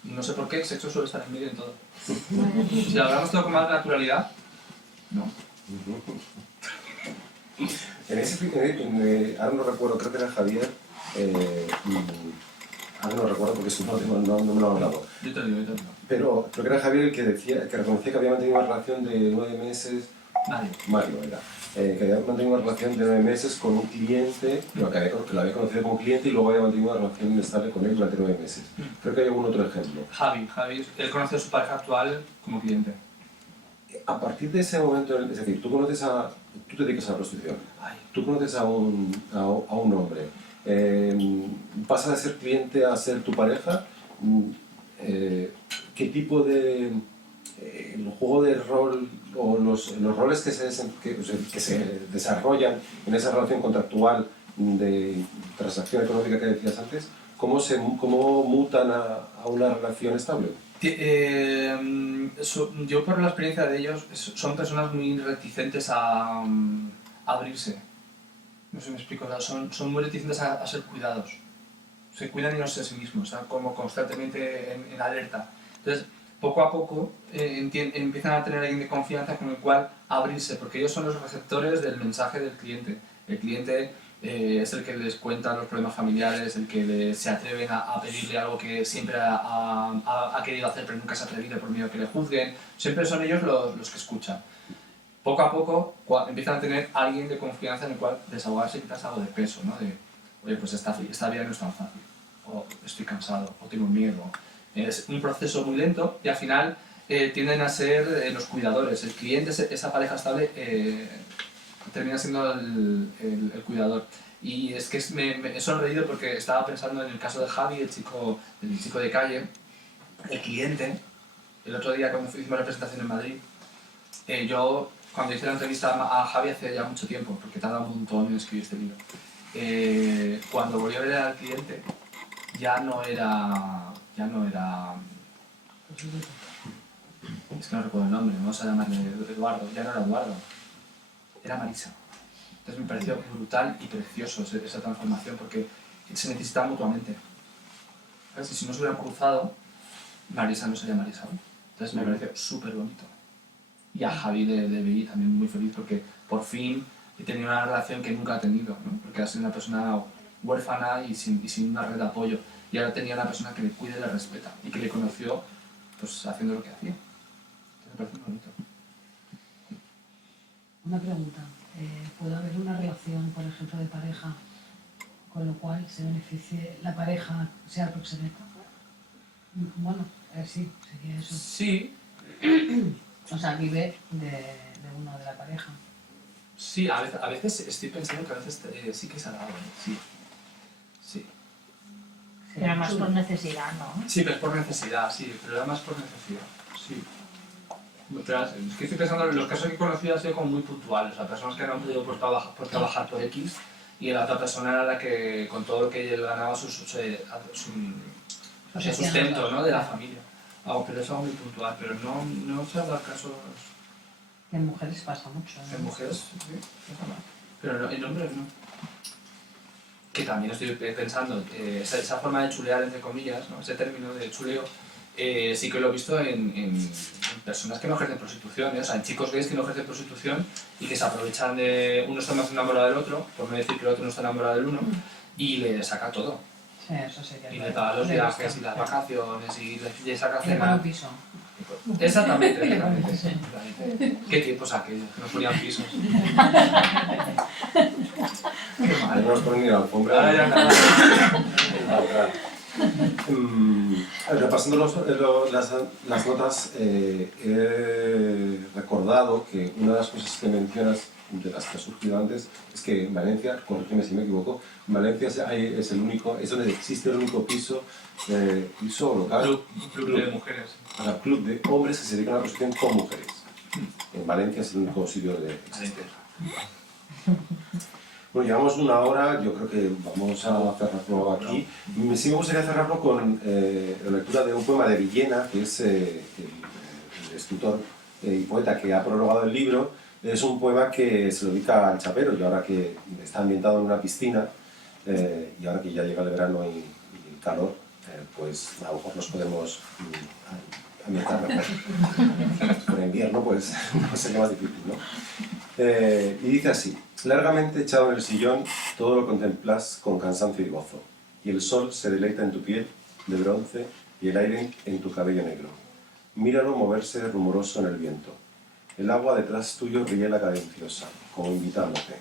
Y no sé por qué el sexo suele estar en medio en todo. Si lo hablamos todo con más naturalidad, no. Ahora no recuerdo, creo que era Javier, ahora no recuerdo porque no me lo han hablado. Yo te lo digo. Pero creo que era Javier el que decía, que reconocía que había mantenido una relación de 9 meses. Mario era. Que había mantenido una relación de 9 meses con un cliente, pero que lo había conocido como cliente y luego había mantenido una relación estable con él durante 9 meses. Creo que hay algún otro ejemplo. Javi, él conoce a su pareja actual como cliente. A partir de ese momento, es decir, tú te dedicas a la prostitución, tú conoces a un hombre, pasa de ser cliente a ser tu pareja, ¿qué tipo de el juego de rol o los roles que se desarrollan en esa relación contractual de transacción económica que decías antes, cómo mutan a una relación estable? Yo por la experiencia de ellos, son personas muy reticentes a abrirse. No sé si me explico, o sea, son muy reticentes a ser cuidados. Se cuidan y no sé a sí mismos, están como constantemente en alerta. Entonces, poco a poco empiezan a tener alguien de confianza con el cual abrirse, porque ellos son los receptores del mensaje del cliente. El cliente es el que les cuenta los problemas familiares, el que se atreven a pedirle algo que siempre ha querido hacer pero nunca se ha atrevido por miedo a que le juzguen. Siempre son ellos los que escuchan. Poco a poco empiezan a tener alguien de confianza en el cual desahogarse y quitarse algo de peso, ¿no? De, oye, pues esta vida no es tan fácil, o estoy cansado, o tengo miedo. Es un proceso muy lento y al final tienden a ser los cuidadores. El cliente, esa pareja estable, termina siendo el cuidador. Y es que me he sonreído porque estaba pensando en el caso de Javi, el chico de calle, el cliente. El otro día cuando hicimos la presentación en Madrid, yo cuando hice la entrevista a Javi hace ya mucho tiempo, porque tarda un montón en escribir este libro, cuando volví a ver al cliente ya no era es que no recuerdo el nombre, vamos a llamarle Eduardo, ya no era Eduardo, era Marisa. Entonces me pareció brutal y precioso esa transformación porque se necesitaba mutuamente. ¿Sabes? Y si no se hubieran cruzado, Marisa no sería Marisa. Entonces me pareció súper bonito. Y a Javi le vi también muy feliz porque por fin he tenido una relación que nunca ha tenido, ¿no? Porque ha sido una persona huérfana y sin una red de apoyo. Y ahora tenía una persona que le cuida y le respeta y que le conoció pues haciendo lo que hacía. Entonces me parece muy bonito. Una pregunta. ¿Puede haber una relación, por ejemplo, de pareja, con lo cual se beneficie la pareja, sea el proxeneta. Bueno, sí, sería eso. Sí, O sea, vive de uno de la pareja. sí, a veces estoy pensando que a veces sí que se ha dado, sí. Sí. Pero más por necesidad, ¿no? Sí, pero es por necesidad, sí, pero era más por necesidad, sí. Pero es que estoy pensando en los casos que he conocido han sido como muy puntuales, o sea, personas que no han podido por trabajar por X y la otra persona era la que con todo lo que él ganaba su sustento, ¿no? De la familia. Pero es algo muy puntual, pero no se habla casos... En mujeres pasa mucho, ¿no? En mujeres, sí, pero no, en hombres no. Que también estoy pensando, esa forma de chulear, entre comillas, ¿no? Ese término de chuleo, sí que lo he visto en personas que no ejercen prostitución, ¿eh? O sea, en chicos gays que no ejercen prostitución y que se aprovechan de uno está más enamorado del otro, por no decir que el otro no está enamorado del uno, y le saca todo. Sí, eso sería. Y le paga los viajes y las vacaciones y le saca Le pone cenar. un piso. Exactamente, Le pone un exactamente. piso. Exactamente. ¿Qué tiempos aquellos? Que no ponían pisos. Qué Ahí mal. no nos ponen ni la alfombra. Ahora ya nada. Repasando las notas, he recordado que una de las cosas que mencionas, de las que ha surgido antes, es que en Valencia, corrígeme si me equivoco, en Valencia es el único, es donde existe el único piso local, Club de mujeres. club de hombres que se dedican a la prostitución con mujeres. En Valencia es el único sitio de existe. Bueno, llevamos una hora, yo creo que vamos a cerrarlo aquí. Sí me gustaría cerrarlo con la lectura de un poema de Villena, que es el escritor y poeta que ha prologado el libro. Es un poema que se lo dedica al chapero, y ahora que está ambientado en una piscina, y ahora que ya llega el verano y el calor, pues a lo mejor nos podemos ambientar mejor. Con invierno, pues no sería más difícil, ¿no? Y dice así: largamente echado en el sillón, todo lo contemplas con cansancio y gozo, y el sol se deleita en tu piel de bronce y el aire en tu cabello negro. Míralo moverse rumoroso en el viento. El agua detrás tuyo riela cadenciosa, como invitándote.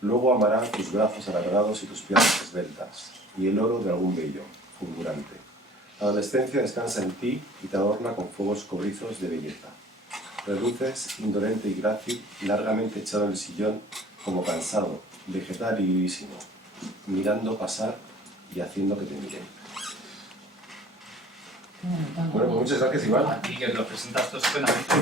Luego amará tus brazos alargados y tus piernas esbeltas, y el oro de algún vello, fulgurante. La adolescencia descansa en ti y te adorna con fuegos cobrizos de belleza. Reluces, indolente y grácil, largamente echado en el sillón, como cansado, vegetal y vivísimo, mirando pasar y haciendo que te miren. Qué bonito, ¿no? Bueno, pues muchas gracias, Iván. A ti que lo presentas todo estupendamente.